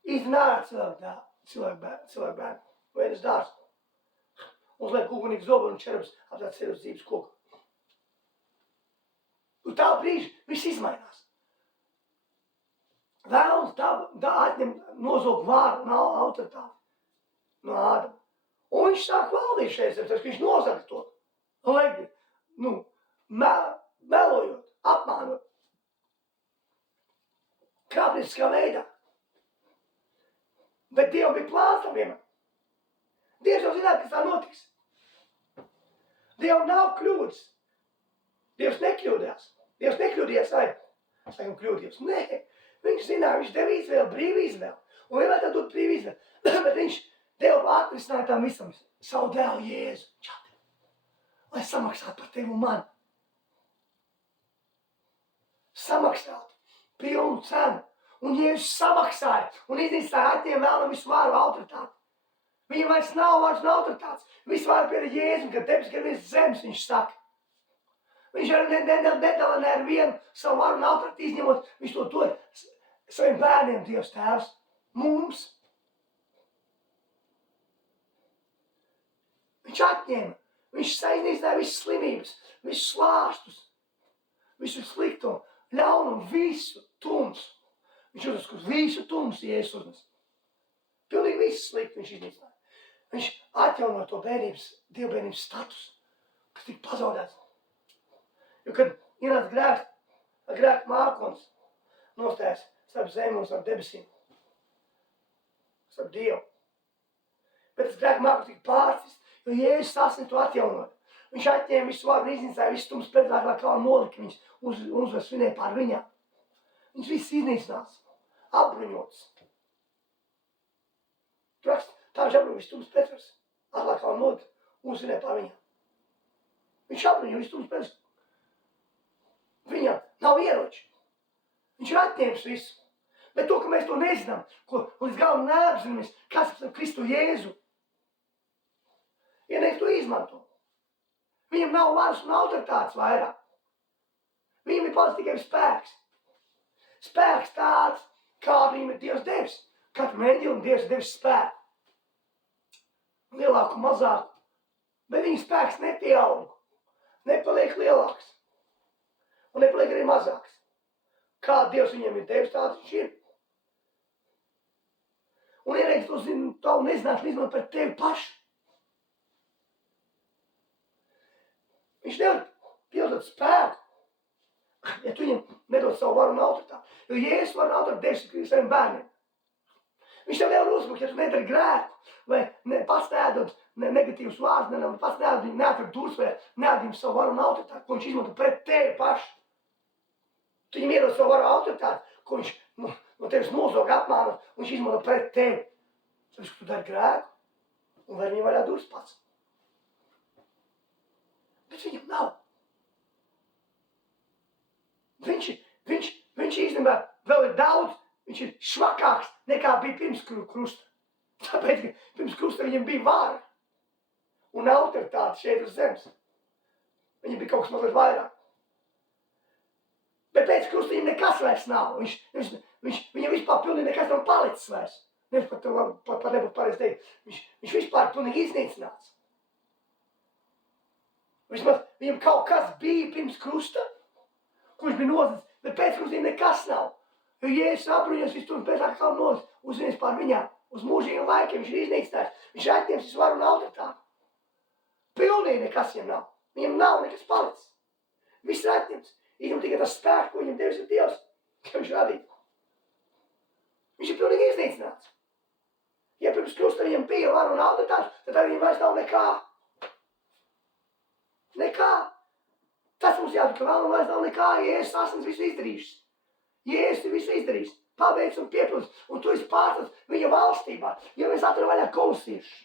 iznāra cilvēku bērnu. Vēdas dārstu. Uzliek ugunīgu zobu un čerabas aptāt sevi uz dzīves koku. Un tā brīži viss izmainās. Vēlns atņem nozog vārdu un autoritāti no Ādama. Un viņš sāk valdīt šeit, tāpēc, ka viņš nozaga to. Melojot, apmānot. Krāpnieciskā veidā. Bet Dievam bija plāns tam vienmēr. Dievs jau zināja, kas tā notiks. Dievam nav kļūdas. Dievs nekļūdās. Dievs nekļūdījās, es laikam kļūdījos. Nē, viņš zināja, viņš deva izvēli, brīvu izvēli. Un vienmēr tā dod brīvu izvēli. Bet viņš deva atrisināja tam visam savu dēlu Jēzu. Čatri. Lai samaksātu par tevi un mani. Samaksātu pilnu cenu. Un Jēzus samaksāja un iznīcināja atņēma vēlam visu vāru autoritāti. Viņam vairs nav autoritātes. Viss vāra pie Jēzum, kad debes gar viens zemes, viņš saka. Viņš arī nedala ne ar vienu savu varu un autoritāti izņemot, viņš to dod saviem bērniem, Dievs tēvs, mums. Viņš atņēma, viņš saiznīcināja visas slimības, visus slāstus, visu slikto, ļaunumu, visu tumsu. Viņš uznes, ka visu tumsu Jēzus uznes. Pilnīgi visu sliktu viņš iznīcināja. Viņš atjaunoja to dievbērnības statusu, kas tika pazaudēts. Jo, kad ienāca grēka mākonis, nostājās starp zemi un starp debesīm, starp Dievu. Bet tas grēka mākonis tika pārcist, jo Jēzus sasniedz to atjaunot. Viņš atņēma visu varu un iznīcināja visu tumsu pēdāk, lai kā nolika viņus uzvar svinēja pār viņām. Viņš viss iznīcinās, apbruņots. Rakst, tā viņš apbruņo visu tumsu pēdāk, lai kā nolika un svinēja pār viņām. Viņš apbruņo visu tumsu pēdāk. Viņam nav ieroči. Viņš ir atņēmis visu. Bet to, ka mēs to nezinām, ko līdz galam neapzināmies, kas ir Kristu Jēzu, ieneik to izmanto. Viņam nav varas un autoritātes vairāk. Viņam ir palicis tikai spēks. Spēks tāds, kādu viņam ir Dievs devis. Katram eņģelim Dievs devis spēku. Lielāku, mazāku. Bet viņa spēks nepieaug. nepaliek lielāks. Un nepaliek arī mazāks. Kā Dievs viņiem ir devis, tāds viņš ir. Un ierēdz to tavu nezināšanu izmantot par tevi pašu. Viņš nevar piedot spēku, ja tu viņam nedod savu varu un autoritāti. Jo Jēzus varu un autoritāti devis saviem bērniem. Viņš tev nevar uzbrukt, ja tu nedari grēku, vai pats neēdot negatīvus vārdus, pats neatver durs, vai neatver savu varu un autoritāti, ko viņš izmanto pret tevi pašu. Tu viņam iedod savu varu un autoritāti, ko viņš no tevis nozog apmāna, un viņš izmanto pret tevi. Tāpēc, ka tu dari grēku, un var viņam vaļā durs pats. Bet viņam nav. Viņš īstenībā vēl ir daudz, viņš ir švakāks nekā bija pirms krusta. Tāpēc, ka pirms krusta viņam bija vāra un autoritāte šeit uz zemes. Viņam bija kaut kas mazliet vairāk. Bet pēc krusta viņam nekas vairs nav. Viņam vispār pilnīgi nekas nav palicis vairs. Nevis pat nebūtu pareizi teikt. Viņš vispār pilnīgi iznīcināts. Vismaz viņam kaut kas bija pirms krusta, kurš bija nozadis, bet pēc krusta viņam nekas nav. Jo Jēzus apbruņos visu un pēc tā kā nozadis, uzvies pār viņām, uz mūžīgiem laikiem, viņš ir iznīcinājis, viņš ir atņems visu varu un autoritāti. Pilnīgi nekas viņam nav. Viņam nav nekas palicis. Viss ir atņemts. Viņam tikai tas spēks, ko viņam devis ir Dievs, ka viņš radīja. Viņš ir pilnīgi iznīcināts. Ja pirms krusta viņam bija varu un autoritāti, tad arī viņam vairs nav nekā. Nekā. Tas mums jādara, ka vēl vairs nav nekā, ja Jēzus asins visu izdarījušas. Jēzus ir visu izdarījis, pabeigts un piepildis, un tu esi pārstāts viņa valstībā, jo mēs atveram vaļā kolosiešus.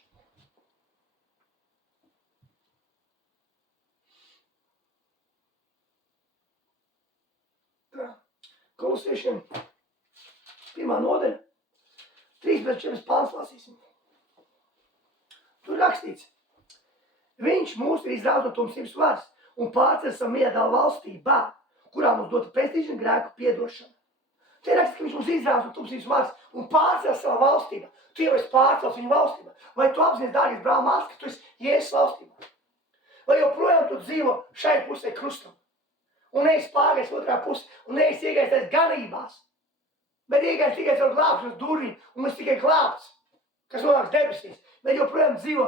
Tā, kolosiešiem 1. nodaļa, 13. pāns lasīsim. Tur rakstīts, viņš mūs ir izrādījis no tumsības varas un pārcēlis savu mīļotā valstībā, kurā mums dota pestīšana grēku piedošana. Te raksta, ka viņš mums izrādījis no tumsības varas un pārcēlis savā valstībā. Tu jau esi pārcēlis viņu valstībā. Vai tu apzinies, dārgais brāl, māsa, ka tu esi Jēzus valstībā? Vai joprojām tu dzīvo šai pusē krustam? Un neesi pārgājis otrā pusē, un neesi iegājis ganībās, bet iegājis tikai caur glābšanas durvīm, un mēs tikai glābts, kas nonāks debesīs, bet joprojām dzīvo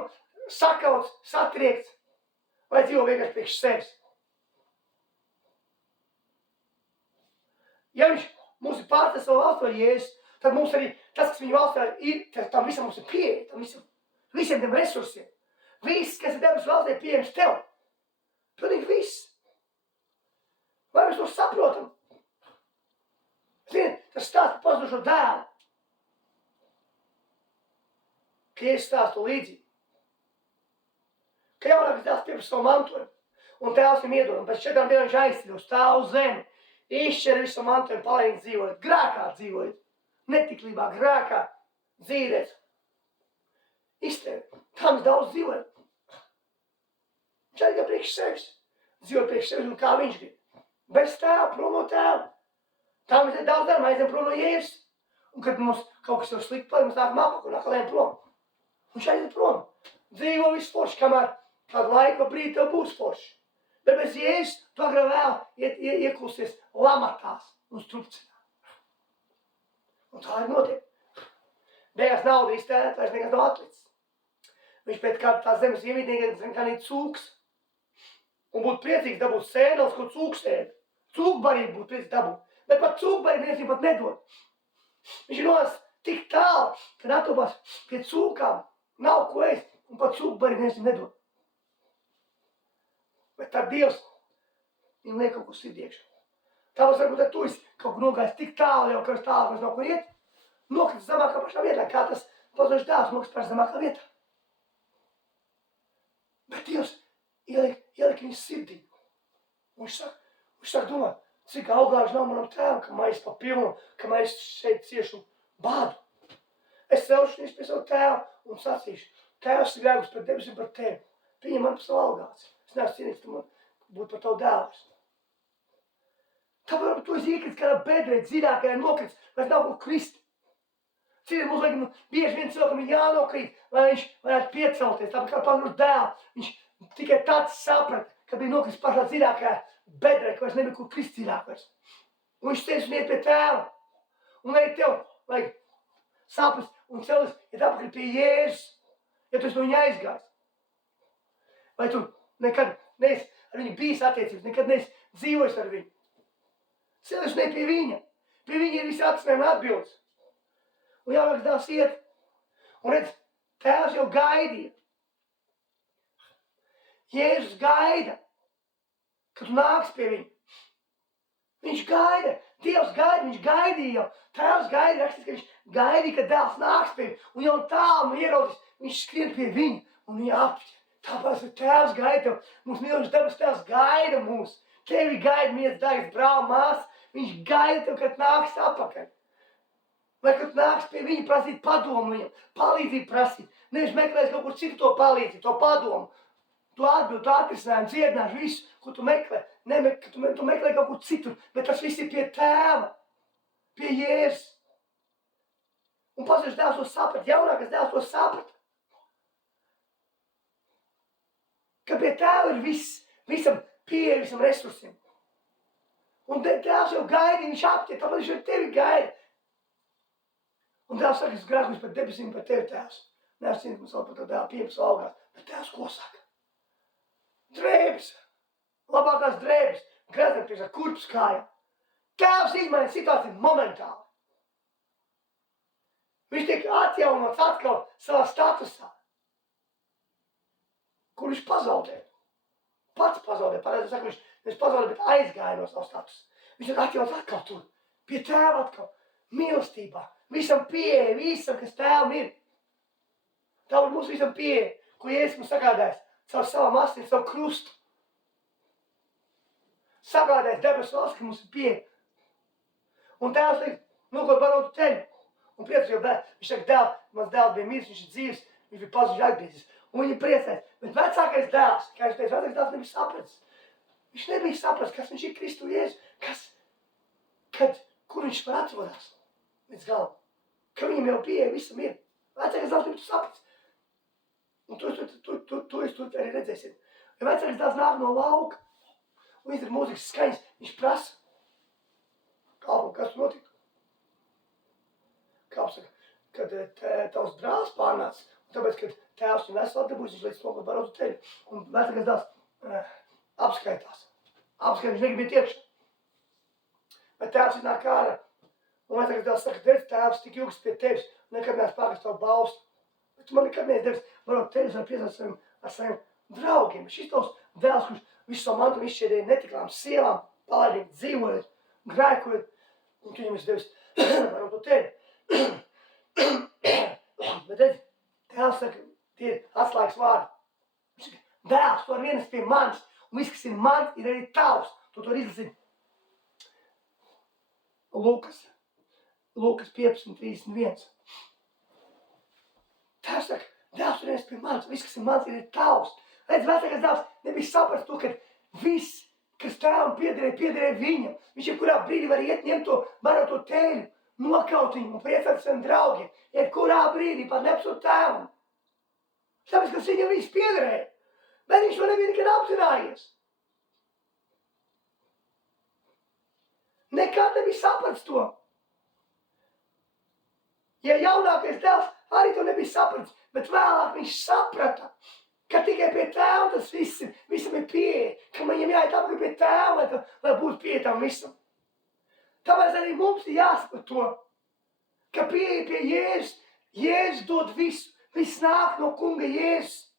sakauts, satriekts, vai dzīvo vienkārši priekš sevis. Ja viņš mums ir pārcēlis savu valstu vai Jēzus, tad mums arī tas, kas viņa valstā ir, tam visam mums ir pieeja, tam visiem tiem resursiem. Viss, kas ir debes valstī, ir pieejams tev. Pilnīgi viss. Vai mēs to saprotam? Zini, tas stāsta par pazudušo dēlu. Ka Jēzus stāsta līdzīgi. Ka jaunākais dēls pieprasa savu mantojumu, un tēvs viņam iedod, un pēc 4 dienām viņš aizceļ uz tālu zemi, izšķir visu mantojumu, palīdz dzīvojot, grēkā dzīvojot, netiklībā, grēkā dzīvēt, iztēvēt. Tā mēs daudz dzīvojam. Viņš arī priekš sevis, dzīvot priekš sevis, un kā viņš grib. Bez tēva, prom no tēva. Tā mēs daudz darām, aizem prom no Jēzus. Un kad mums kaut kas jau slikti paliek, mēs nākam apakaļ un atkal ejam prom. Viņš aiziet prom. Dzīvo viss forši, kamēr kādu laiku brīdi tev būs forši. Bet bez Jēzus tu agrāk vēl iekulsies lamatās un strupcinā. Un tā arī notiek. Beigās naudu iztērēt, vairs nekas nav atlicis. Viņš pēc kāda tā zemes ievītnieka kā nīt cūks. Un būtu priecīgs dabūt sēnels, ko cūks ēd. Cūkbarīgi būtu priecīgs dabūt. Bet pat cūkbarīgi neviens viņam pat nedod. Viņš ir nonācis tik tālu, kad atopās pie cūkām. Nav ko ēst, un pat cūkbarīgi neviens viņam nedod. Bet tad Dievs viņam liek kaut ko sirdī iekšā. Tāpēc varbūt tu esi kaut kur nogājis tik tālu, jau ka uz tālu mēs nav kur iet. Nokrits zemākā pašā vietā, kā tas pazudušs dēls nokrits pašā zemākā vietā. Bet Dievs ieliek viņu sirdī. Un viņš saka domāt, cik augāži nav manam tēvam, ka mēs pa pilnu, ka mēs šeit ciešu bādu. Es celšos pie savu tēvu un sacīšu, tēvs ir grēkus par debesīm par tevi. Pieņem man par savu algāci. Es neesmu cienīgs, tu man būtu par tavu dēlus. Tāpēc tu esi iekrits kādā bedrē, dziļākajā nokrits, vairs nav kur krist. Citiem uzliek, bieži vien cilvēkam ir jānokrīt, lai viņš varētu piecelties. Tāpēc kā pazudušs dēls, viņš tikai tāds saprata, ka bija nokris pašā dziļākajā bedrē, ka vairs nebija kur krist dziļāk vairs. Un viņš teica, un iet pie tēva. Un arī tev vajag saprast un celties, iet apakaļ pie Jēzus, ja tu esi no viņa aizgājis. Vai tu nekad neesi ar viņu bijis attiecības, nekad neesi dzīvojis ar viņu. Celties un iet pie viņa. Pie viņa ir visi atrisinājumi atbildes. Un jaunāks dēls iet. Un redz, tēvs jau gaidīja. Jēzus gaida, ka tu nāks pie viņa. Viņš gaida, Dievs gaida, viņš gaidīja jau. Tēvs gaida, rakstīt, ka viņš gaidīja, ka dēls nāks pie viņa. Un jau tālu ieraudzis, viņš skrien pie viņa un viņa apķer. Tāpēc, ka tēvs gaida tev, mums mīlošs debes tēvs gaida mūs. Tevi gaida mīļš dārgais brāl, māsa. Viņš gaida tev, kad nāks atpakaļ. Vai kad nāks pie viņa prasīt padomu viņam, palīdzību prasīt. Nevis meklēs kaut kur citu to palīdzību, to padomu. Tu atbildi, tu atrisinājumu, dziedināšu visu, ko tu meklē. Tu meklē kaut kur citur, bet tas viss ir pie tēva, pie Jēzus. Un pasažs dēls to saprat, jaunākais dēls to saprat. Ka pie tēva ir viss, visam pieeja, visam resursiem. Un tēvs jau gaida, viņš apķer, tāpēc viņš jau tevi gaida. Un tēvs saka, es grēkoju par debesīm, par tevi tēvs. Neesmu cīnīt, mums vēl par to dēlu piepas augās. Bet tēvs ko saka? Drēbes, labākās drēbes, grezam priekšā kurpes kājā. Tēvs izmaina situāciju momentāli. Viņš tiek atjaunots atkal savā statusā, kur viņš pazaudē. Pats pazaudē, pareizi saka, viņš pazaudē, bet aizgāja no savu statusu. Viņš ir atjaunots atkal tur, pie tēva atkal, mīlestībā, visam pieeja, visam, kas tēvam ir. Tā var mums visam pieeja, ko Jēzus mums sagādājis. Caur savam astīm, savu krustu. Sagādājis debesu valsts, ka mums ir pieeja. Un tēvs liek, nokot barotu ceļu. Un priecas jau dēļ. Viņš saka, dēl, mans dēls bija miris, viņš ir dzīves, viņš bija pazudis atgriezies. Un viņi priecājas. Bet vecākais dēls, kā viņš teica, vecākais dēls nebija sapratis. Viņš nebija sapratis, kas viņš ir Kristu Jēzus. Kur viņš var atrodās līdz galam. Ka viņam jau pieeja visam ir. Vecākais dēls nebija sapratis. Un to arī redzēsim. Ja vecākais dēls nāk no lauka, un viņš ir mūzikas skaņas, viņš prasa. Kalpam, kas tu notika? Kalpam saka, kad tavs brālis pārnāca, un tāpēc, kad tēvs viņu veselu atdabūs, viņš līdz nokot barotu ceļu, un vecākais dēls apskaitās. Viņš negrib iet iekšā. Bet tēvs ir nāk ārā, un vecākais dēls saka, redz, tēvs tik ilgs pie tevis, nekad neesmu pārkast tavu balstu. Bet tu man nekad neesi devis, varbūt tevis var priecāt ar saviem draugiem. Šis tavs dēls, kurš visu savu mantumu izšķiedēja netiklām sievām, palaidīgi dzīvojot, grēkojot, un tu viņam esi devis, varbūt to tevi. Bet redzi, tēvs saka, tie ir atslēgas vārdi. Viņš saka, dēls, tu ar vienas pie manis, un viss, kas ir mans, ir arī tavs. Tu to izlasīt. Lukas 15:31. Tēvs saka, dēls, tu vienas pie manis, viss, kas ir mans, ir tavs. Redz, vecākais dēls nebija saprast to, ka viss, kas tēvam piederēja viņam. Viņš jebkurā brīdī var iet ņemt to baroto teļu, nokaut viņu un priecāt saviem draugiem. Jebkurā brīdī pat nepasot tēvam. Tāpēc, kas viņam viss piederēja. Bet viņš to nebija nekad apzinājies. Nekad nebija sapratis to. Ja jaunākais dēls arī to nebija sapratis, bet vēlāk viņš saprata, ka tikai pie tēva tas visam ir pieeja, ka viņam jāiet apkārt pie tēva, lai būtu pieeja tam visam. Tāpēc arī mums ir jāsaprot to, ka pieeja pie Jēzus, Jēzus dod visu, viss nāk no kunga Jēzus.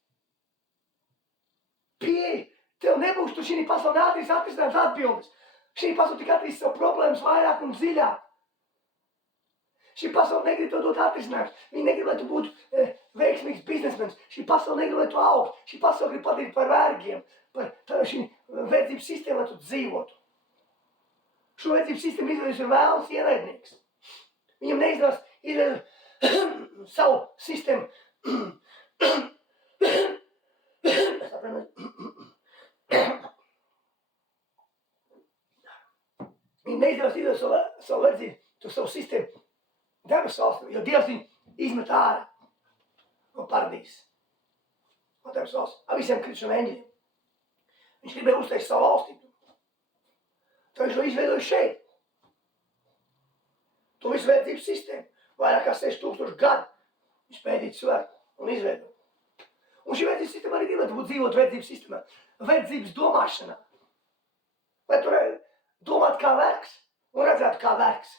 Pieeja, tev nebūs tu šī pasaulē neatīs atrisinājums atbildes. Šī pasaule tik atīs savu problēmas vairāk un dziļāk. Šī pasaule negrib to dot atrisinājums. Viņa negrib, lai tu būtu veiksmīgs biznesmenis. Šī pasaule negrib, lai tu augtu. Šī pasaule grib padarīt par vergiem, par šī verdzības sistēmu, lai tu dzīvotu. Šo verdzības sistēmu izveidojis ir vēlams ienaidnieks. Viņam neizdevās izveidot savu sistēmu. Viņam neizdevās izveidot savu verdzību, savu sistēmu. Debes valstī, jo Dievs viņu izmet ārā no paradīzes. no Tevs valsts, ar visiem kritušiem eņģeļiem. Viņš gribēja uzteikt savu valstību. Tad viņš to izveidoja šeit. To visu vērtības sistēmu. Vairāk kā 6000 gadu viņš pētīja cilvēku un izveidoja. Un šī vērtības sistēma arī gribētu būt dzīvot vērtības sistēmā. Vērtības domāšanā. Lai tu domātu kā vergs un redzētu kā vergs.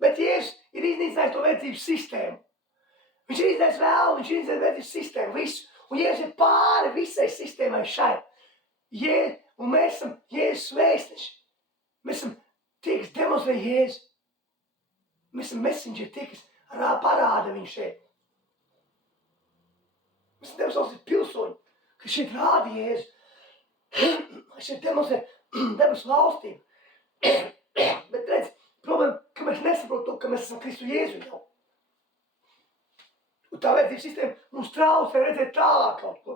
Bet Jēzus ir iznīcinājis to vērtības sistēmu. Viņš ir iznīcinājis vēlu, viņš ir iznīcinājis vērtības sistēmu, visu. Un Jēzus ir pāri visai sistēmai šai. Un mēs esam Jēzus vēstneši. Mēs esam tie, kas demonstrē Jēzu. Mēs esam messengeri, tie, kas parāda viņu šeit. Mēs esam Dievs valsts pilsoņi, kas šeit rāda Jēzu. Šeit demonstrē debes valstību. Bet redz, problēma, ka mēs nesaprotam to, ka mēs esam Kristu Jēzu jau. Un tā vērtības sistēma mums traucē redzēt tālāk kaut ko.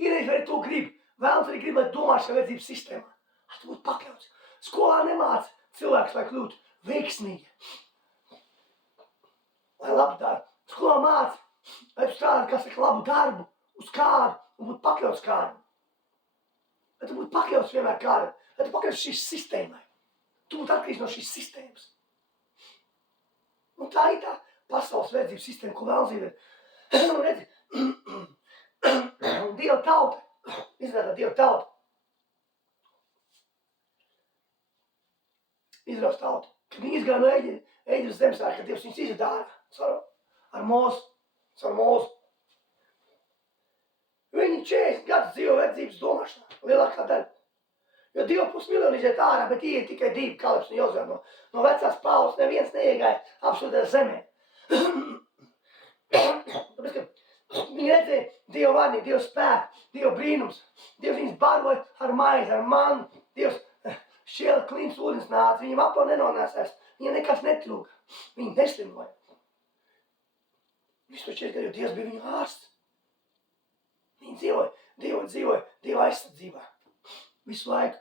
Iereiz arī to grib. Vēlams arī grib, lai domāšu šajā vērtības sistēmā. Tu būtu pakļauts. Skolā nemāca cilvēks, lai kļūtu veiksmīgi. Lai labu darbu. Skolā māca, lai tu strādātu, kā saka, labu darbu uz kādu un būtu pakļauts kādam. Lai tu būtu pakļauts vienmēr kādam. Lai tu pakļauts šīs sistēmai. Tu būtu atkarīgs no šīs sistēmas. Un tā ir tā pasaules vērtības sistēma, ko vēlas dzīvēt. Un redzi, Dieva tauta, izrādā Dieva tauta. Izraels tauta. Kad viņi izgāja no Ēģiptes zemes, kad Dievs viņus izveda ārā ar Mūzu. Viņi 40 gadus dzīvo vērtības domāšanā, lielākā daļa. Jo 2,5 miljoni iziet ārā, bet ieiet tikai 2 Kalebs un Jozuē. No vecās paudzes neviens neiegāja absolūtajā zemē. Tāpēc, ka viņi redzēja Dieva vārnību, Dieva spēku, Dieva brīnums. Dievs viņus baroja ar maizi, ar manu. Dievs šķiela klīns ūdens nāca, viņam apā nenonēsās. Viņam nekas netrūka. Viņi neslimoja. Visu to 4 gadu, jo Dievs bija viņu ārsts. Viņi dzīvoja Dieva aizsardzībā. Visu laiku.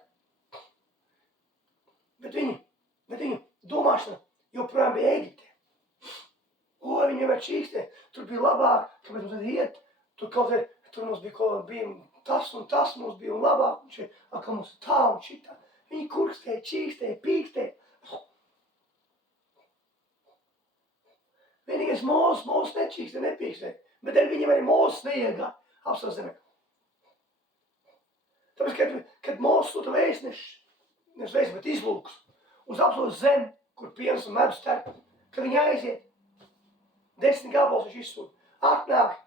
Bet viņu domāšana joprojām bija Ēģiptē. Viņi vienmēr čīkstē. Tur bija labāk, kāpēc mums tad iet. Tur mums bija tas un tas mums bija un labāk. Un kā mums tā un šitā. Viņi kurkstēja, čīkstēja, pīkstēja. Vienīgais Mūzes nečīkstēja, nepīkstēja. Bet ar viņiem arī Mūzes neiegāja apstāst zemē. Tāpēc, kad Mūzes sūta vēstneši, nevis vēstneši, bet izlūks, uz apstāst zemi, kur piens un medus tek, kad viņi aiziet, 10 gabalus viņš izsūta. Atnāk.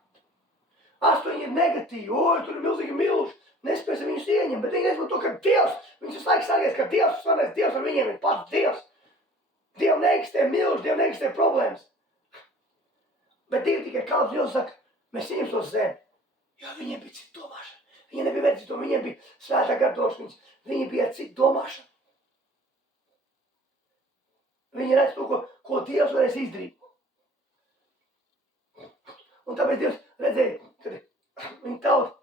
8 ir negatīvi. Tur ir milzīgi milži. Nespēsim viņus ieņemt, bet viņi nesaprot to, ka Dievs, viņus visu laiku sākies, ka Dievs svanēs, Dievs ar viņiem ir pats Dievs. Dievam neeksistē milži, Dievam neeksistē problēmas. Bet Dievi tikai Kalebs un Jozuē saka, mēs ieņem to zemi. Jo viņiem bija cita domāšana. Viņiem nebija vērts to, viņiem bija svētā gara došana. Viņi bija ar citu domāšanu. Viņi redz to, ko Dievs varēs izdarīt. Un tāpēc Dievs redzēja, ka viņa tauta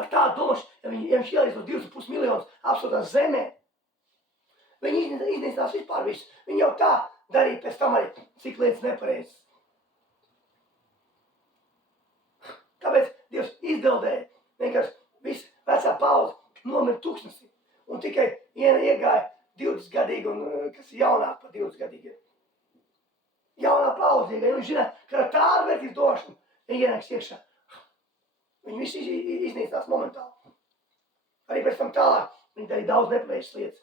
ar tādu domāšanu, ja viņš ielīs tos 2,5 miljonus apsūtās zemē, viņi iznīcinās vispār visu. Viņi jau tā darīja pēc tam arī, cik lietas nepareizes. Tāpēc Dievs izdeldēja vienkārši visu vecā paudze nomira tūkstnesī. Un tikai iegāja 20 gadīgi un kas ir jaunāk par 20 gadīgi. Jaunā paudze iegāja. Viņi zināja, ka ar tādu vērtības došanu viņi ienāks iekšā. Viņi visi iznīcinās momentāli. Arī pēc tam tālāk viņi darīja daudz nepareizas lietas.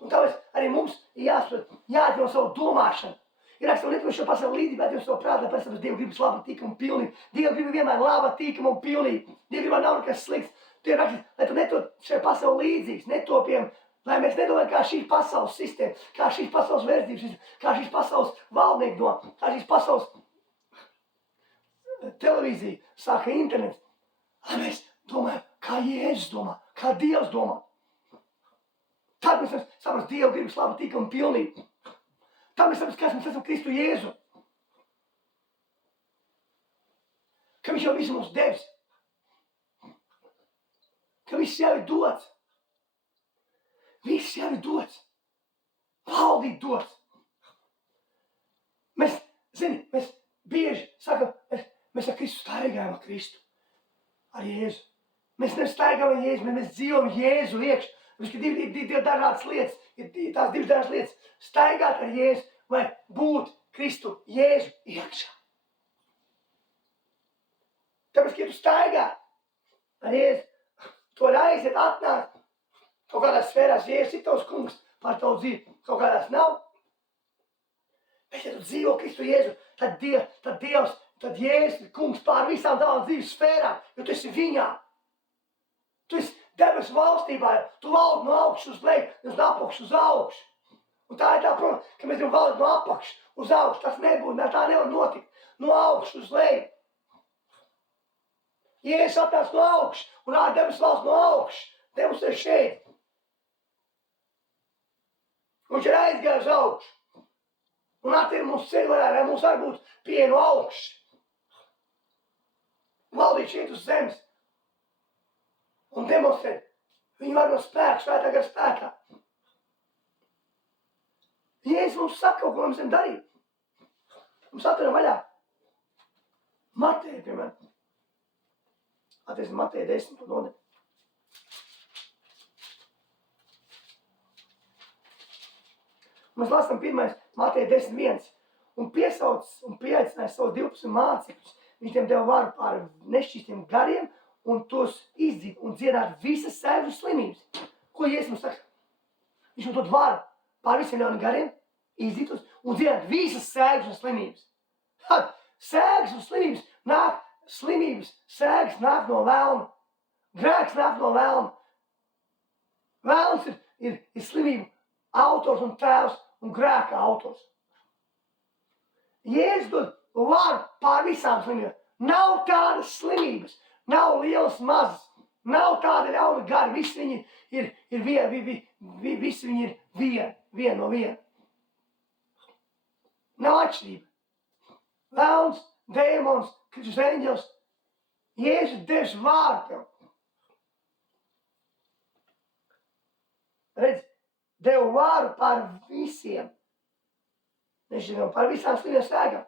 Un tāpēc arī mums ir jāatjauno savu domāšanu. Ir rakstīts, lietot šo pasauli līdzību, atjauno savu prātu, lai pēc tam Dievu gribas laba, tīkama un pilnība. Dievu griba vienmēr laba, tīkama un pilnība. Dievu gribā nav nekas slikts. Tie ir rakstīts, lai tu netop šai pasauli līdzīgs, netopiem, lai mēs nedomājam, kā šī pasaules sistēma, kā šīs pasaules vērtības sistēma, kā šīs pasaules valdnieki domā, kā šīs pasaules televīzija, sāka internets. Lai mēs domājam, kā Jēzus domā, kā Dievs domā. Tad mēs saprast Dievu gribas laba, tīkama un pilnība. Tad mēs saprast, ka mēs esam Kristu Jēzu. Ka viņš jau visu mums devis. Ka viss jau ir dots. Viss jau ir dots. Valdīt dots. Mēs bieži sakam, Mēs ar Kristu staigājam ar Kristu. Ar Jēzu. Mēs nestaigājam ar Jēzu, mēs dzīvojam Jēzu iekš. Viņš ir divi dažādas lietas. Ir tās divas dažādas lietas. Staigāt ar Jēzu vai būt Kristu Jēzu iekšā. Tāpēc, ka tu staigā ar Jēzu, tu vari aiziet, atnākt kaut kādās sfērās, Jēzus ir tavs kungs pār tavu dzīvi, kaut kādās nav. Bet, ja tu dzīvo Kristu Jēzu, tad Dievs, tad Jēzus ir kungs pār visām tavām dzīves sfērām, jo tu esi viņā. Tu esi debesu valstībā, tu valdi no augšas uz leju, uz apakšu uz augšu. Un tā ir tā, protams, ka mēs gribam valdīt no apakšas uz augšu, tas nebūtu, tā nevar notikt, no augšas uz leju. Jēzus atnāc no augšas un ārā debesu valsts no augšas, Dievs ir šeit. Viņš ir aizgājis uz augšu. Un atver mums ceļu, lai mums var būt pieeja no augšas. Valdīt šeit uz zemes. Un demonstrēt. Viņi var no spēka, svētā gara spēkā. Jēzus mums saka kaut ko, mums ir darīt. Mums atveram vaļā. Mateja, piemēram. Atveram Mateja 10. nodaļu. Mēs lasām pirmais Mateja 10.1. Un piesaucis un pieaicināja savus 12 mācekļus. Viņš tiem deva varu pār nešķīstiem gariem un tos izdzīt un dziedāt visas sēžu slimības. Ko Jēzus mums saka? Viņš mums dod varu pār visiem ļauniem gariem, izdzīt un dziedāt visas sēžu slimības. Tad sēgas un slimības sēgas nāk no vēlna. Grēks nāk no vēlna. Vēlns ir slimību autors un tēvs un grēka autors. Jēzus dod varu pār visām slimībām. Nav tādas slimības, nav lielas mazas, nav tāda ļauna gari. Visi viņi ir viena no viena. Nav atšķirība. Vēlns, dēmons, Kristus eņģelis. Jēzus devis vārdu tev. Redz, deva vāru pār visiem. Nežinām, pār visām slimiem sēgām.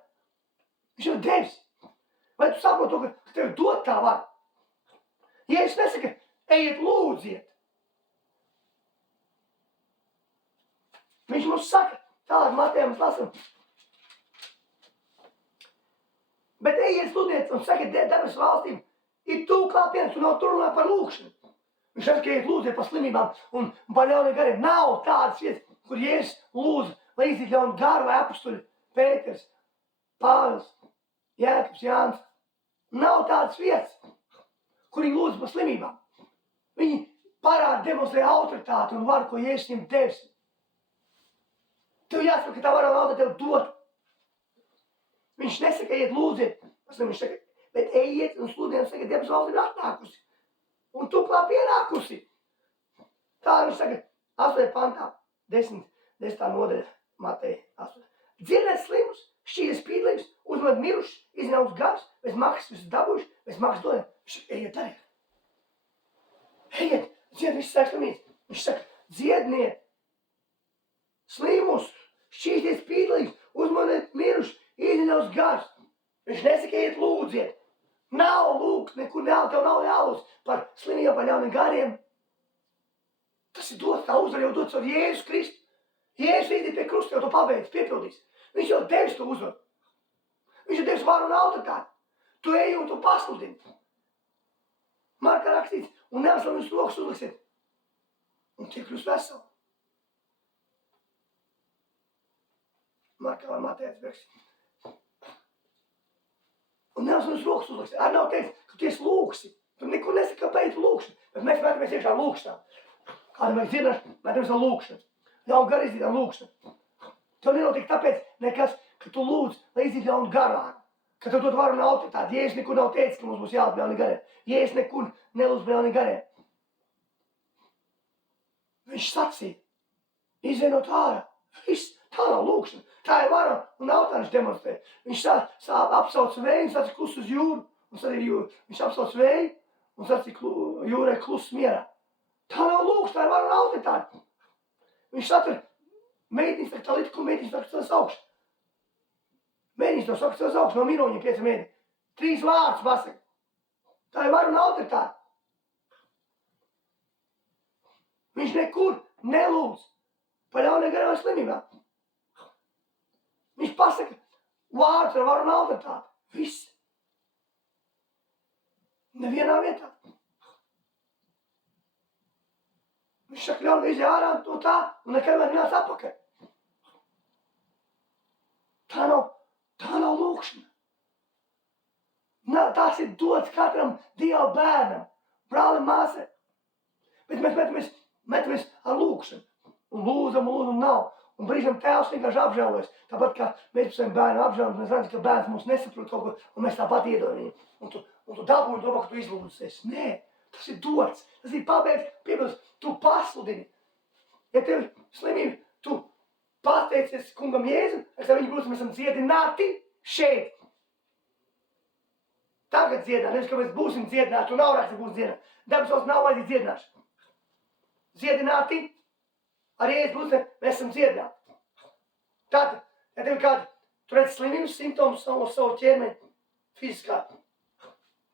Viņš jau devis. Vai tu saproti to, ka tev dod tā vāru? Jēzus nesaka, ejiet lūdziet. Viņš mums saka, tālāk Matejā mēs lasam. Bet ejiet lūdziet un sakiet debesu valstīm, ir tuvu klāpiens un nav tur runā par lūkšanu. Viņš saka, ka ejiet lūdziet par slimībām un par ļauniem gariem. Nav tādas vietas, kur Jēzus lūdz, lai izdīt ļaunu garu vai apustuļi Pēters, Pāvils, Jēkabs, Jānis. Nav tādas vietas, kur viņi lūdz par slimībām. Viņi parāda, demonstrē autoritāti un varu, ko Jēzus viņiem devis. Tev jāsaka, ka tā vara un autoritāte tev dod. Viņš nesaka, ejiet lūdziet. Viņš saka, bet ejiet un sludiniet un saka, debesu valsts ir atnākusi. Un tu klāt pienākusi. Tā viņš saka, 8. pantā, 10. nodaļa, Mateja 8. Dziedēt slimus, šķīdēt spīdlības, uzmanēt mirušus, izņemt garus, bez maksas visus dabūjuši, bez maksas dodēt. Viņš saka, ejiet dariet. Ejiet, dzied visus sēks slimības. Viņš saka, dziedniet slimus, šķīdēt spīdlības, uzmanēt mirušus, izņemt garus. Viņš nesaka, ejiet lūdziet. Nav lūgt, nekur nav, tev nav jālūdz par slimībām, par ļauniem gariem. Tas ir dots, tā uzvara jau dots ar Jēzus Kristu. Jēzus izdīt pie krusta, jau to pabeidz, piepildīs. Viņš jau devis to uzvaru. Viņš jau devis varu un autoritāti. Tu ej un tu pasludini. Markā rakstīts, un nevaram jūs rokas uzliksiet. Un tie kļūst veseli. Markā vai Matējas rakstīt. Un nevaram jūs rokas uzliksiet. Arī nav teicis, ka tu esi lūgsi. Tu nekur nesaki, kāpēc tu lūgsi. Bet mēs mētamies iekšā lūgšanā. Kāda mēs zinām, mētamies ar lūgšanu. Ļaunu garu izdīt ar lūgšanu. Tev nenotiek tāpēc nekas, ka tu lūdz, lai izdīt ļaunu garā. Ka tev dod varu un autoritāti. Jēzus nekur nav teicis, ka mums būs jālūdz ļauni garē. Jēzus nekur nelūdz ļauni garē. Viņš sacīja, izvienot ārā. Viss, tā nav lūgšana. Tā ir vara un autoritāte viņš demonstrē. Viņš apsauc vēju un sacīja klus uz jūru. Viņš apsauc vēju un sacīja jūrai klus mierā. Tā nav lūgšana, tā ir vara un autoritāte. Viņš satver meitiņas tā tā līdzi, ko meitiņas tā savas augšu. Meitiņas to saka savas augšu, no miroņiem 5 mēneši. 3 vārdus pasaka. Tā ir varu un autoritāte. Viņš nekur nelūdz par ļauniem garām slimībām. Viņš pasaka vārdus ar varu un autoritāti. Viss. Nevienā vietā. Viņš saka, ļaunam iziet ārā no tā un nekad vairs nāc atpakaļ. Tā nav lūkšana. Tās ir dots katram Dieva bērnam, brālim, māsai. Bet mēs metamies ar lūkšanu. Un lūdzam nav. Un brīžam tēvs vienkārši apžēlojas. Tāpat kā mēs par saviem bērniem apžēlojamies, mēs redzam, ka bērns mums nesaprot kaut ko, un mēs tāpat iedodam viņu. Un tu dabūji un domā, ka tu izlūdzies. Nē, tas ir dots. Tas ir pabeigts, piebilst, tu pasludini. Ja tev ir slimība, tu pateicies kungam Jēzum, ar savu viņu grūstu mēs esam dziedināti šeit. Tagad dziedināt, nevis, ka mēs būsim dziedināti, un nav raksts, ka būs dziedināti. Debesos nav vajadzīgi dziedināšana. Dziedināti, ar Jēzus grūstu mēs esam dziedināti. Tātad, ja tev ir kāda, tu redz slimības simptomus savu ķermeni fiziskā,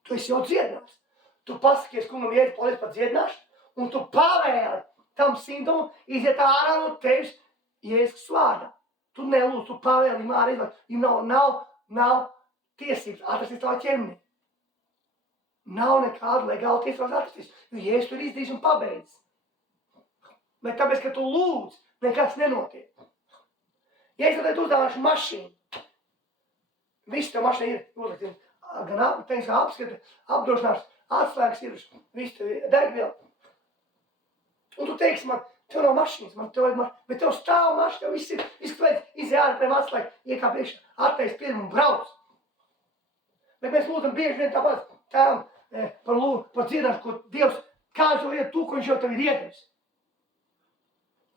tu esi jau dziedināts. Tu pasakies kungam Jēzus, paldies par dziedināšanu, un tu pavēli tam simptomam iziet ārā no tevis Jēzus vārdā. Tu nelūdz, tu pavēli viņam ārā izvākt. Viņam nav tiesības atrasties tavā ķermenī. Nav nekāda legāla tiesības atrasties, jo Jēzus tur izdarīs un pabeidz. Bet tāpēc, ka tu lūdz, nekas nenotiek. Ja es tad uzdāvāšu mašīnu, viss tev mašīna ir uzliktiem, gan apskata, apdrošināšanas, atslēgas ir, viss tev ir degviela. Un tu teiksi man, tev nav mašīnas, bet tev stāv mašīna, tev viss ir, iziet ārā pēc atslēgas, iekā priekšā, attais pirm un brauc. Bet mēs lūdzam bieži vien tāpat tēvam par dziedāšanu, ko Dievs, kāds jau ir tu, ko viņš jau tev ir iedevis.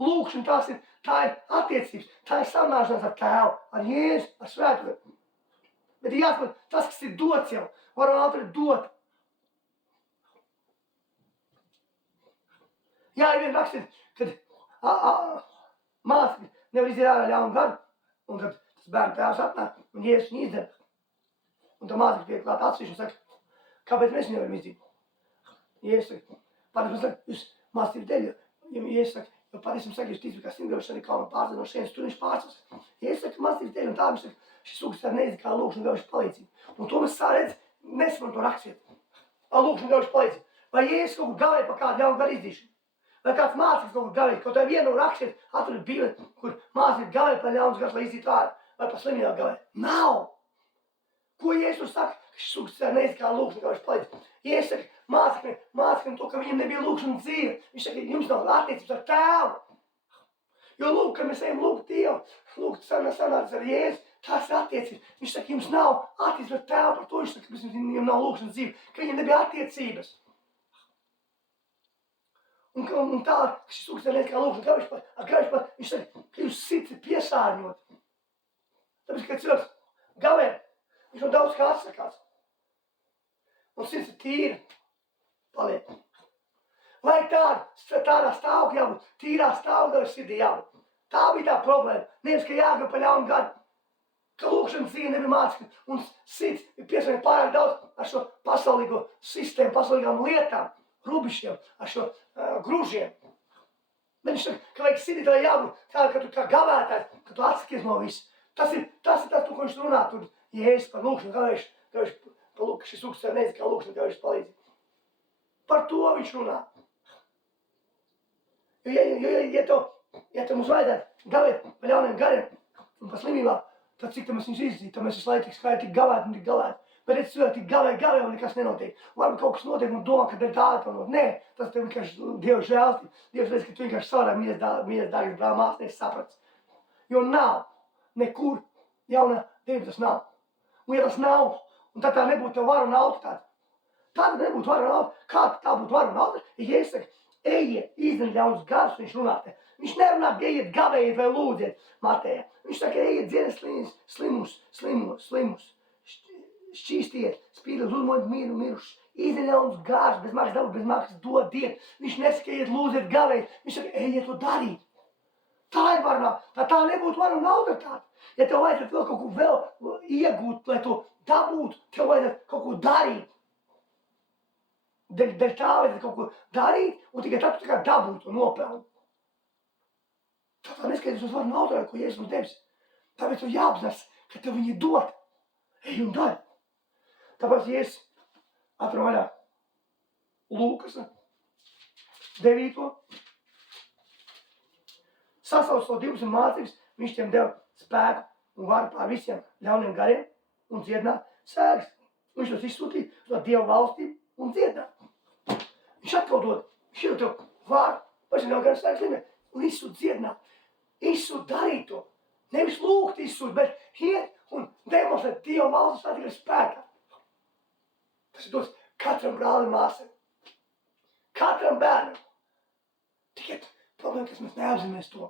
Lūkšana tā ir attiecības, tā ir sarunāšanās ar tēvu, ar Jēzu, ar svētku. Bet ir jāsaprot, tas, kas ir dots jau, var un ātri dot. Jā, ir vien rakstīt, kad māsa nevar iziet ārā ļaunu garu, un tad tas bērnu tēvs atnāk, un Jēzus viņu izdara. Un tā māsa tiek klāt atsevišķi un saka, kāpēc mēs nevaram izdīt? Jēzus saka, patiesībā saka, jūs mācību dēļ, jo Jēzus saka, jo patiesībā saka, jūs ticat, kā simtgrauši arī kalnu pārdzen no šeit, tur viņš pārcels. Jēzus saka, mācību dēļ, un tā viņš saka, šis lūks tā neizd kā lūkšana gaujuši palīdzību. Un to mēs redz, nesaprotam to rakstiet. Ar lūkšana gaujuši palīdzību. Vai Jēzus kaut ko gavēja par kādu ļaunu garu izdīšanu? Vai kāds mācīgs kaut ko gavēja? Kaut tā vienu rakstiet, atrod Bībeli, kur mācīgs gavēja par ļaunas garu, lai izdītu ārā. Vai par slimībām gavēja? Nav! Ko Jēzus saka? Šis lūks tā neizd kā lūkšana gaujuši palīdzību. Jēzus saka, mācīgam to, ka viņam nebija lūkšana dzīve. Viņš saka, jums nav attiecības ar tēvu. Jo lūk, kad mēs ejam lūgt Dievu, lūgt sanācis ar Jēzu, tās ir attiecības. Viņš saka, jums nav attiecības ar tēvu, par to viņš saka, ka viņam nav lūkšanas dzīve, ka viņam nebija attiecības. Un tā, ka šis lūks tā neizd kā lūkšana gaujuši palīdzību, viņš saka, ka jūs sirds ir piesārņot. Tāpēc, ka cilvēks gavē, viņš no daudz kā atsakās. Un sirds ir tīra, paliek. Vai tādā stāvokļā jābūt, tīrā stāvokļā sirdī jābūt. Tā bija tā problēma. Nevis, ka jāgā pa ļaunu gadu, ka lūkšanas dzīve nebija mācīta, un sirds ir piesārņot pārāk daudz ar šo pasaulīgo sistēmu, pasaulīgām lietām, rubišiem, ar šo gružiem. Bet viņš saka, ka vajag sirdī tā jābūt tā, ka tu kā gavētājs, ka tu atsakies no visu. Tas ir tas, ko viņš runā, tur Jēzus par lūkšanu gājuši, ka šis lūks tā nezinu, kā lūkšana gājuši palīdzību. Par to viņš runā. Jo, ja tev mums vajadzētu gavēt pa ļauniem gariem un pa slimībām, tad cik mēs viņus izdzīt, tad mēs visu laiku tik skaidri tik gavēt un tik galēt. Bet ja cilvēki tik gavē un nekas nenotiek. Varbūt kaut kas notiek un domā, ka tev tāda to not. Nē, tas tev vienkārši Dievs žēlstība. Dievs redz, ka tu vienkārši savarā mīļas dārgas brāl māsnieks saprats. Jo nav nekur jauna Dieva tas nav. Un ja tas nav, un tad tā nebūtu tev vara un autoritāte. Tāda nebūtu vara un autoritāte. Kā tā būtu vara un autoritāte? Ja Jēzus saka, ejiet, izdara ļaunus garus, viņš runā te. Viņš nerunā, ejiet, gavējiet vai lūdziet Matejā. Viņš saka, ejiet, dzieniet slimus, šķīstiet, spīdus, uzmodiet mirušus, izdara ļaunus garus, bez maksas dabūt, bez maksas dodiet. Viņš nesaka, ejiet, lūdziet, gavējiet. Viņš saka, ejiet to darīt. Tā ir varnā, tā nebūtu vara un autoritāte. Ja tev vajadzētu vēl kaut ko vēl iegūt, lai tu dabūt, tev vajadzētu kaut ko darīt. Dēļ tā vajadzētu kaut ko darīt, un tikai tad tu tā kā dabūt un nopelni. Tā neskaidrs uz varu naudu, ko Jēzus mums devis. Tāpēc tu jāapzinās, ka tev viņi dod. Ej un dari. Tāpēc Jēzus atver vaļā Lūkas 9. Sasauc to 12 mācības, viņš tiem deva spēku un varu pār visiem ļauniem gariem un dziedināt sēgas. Viņš tos izsūtīja uz to Dieva valstību un dziedināt. Viņš atkal dod, viņš iedod tev varu, paši nav garas sēgas līmē, un izsūt dziedināt. Izsūt darīt to. Nevis lūgt izsūt, bet iet un demonstrēt Dieva valsts tā tikai spēkā. Tas ir dos katram brālim māsam. Katram bērnam. Tikai problēma, ka mēs neapzināmies to.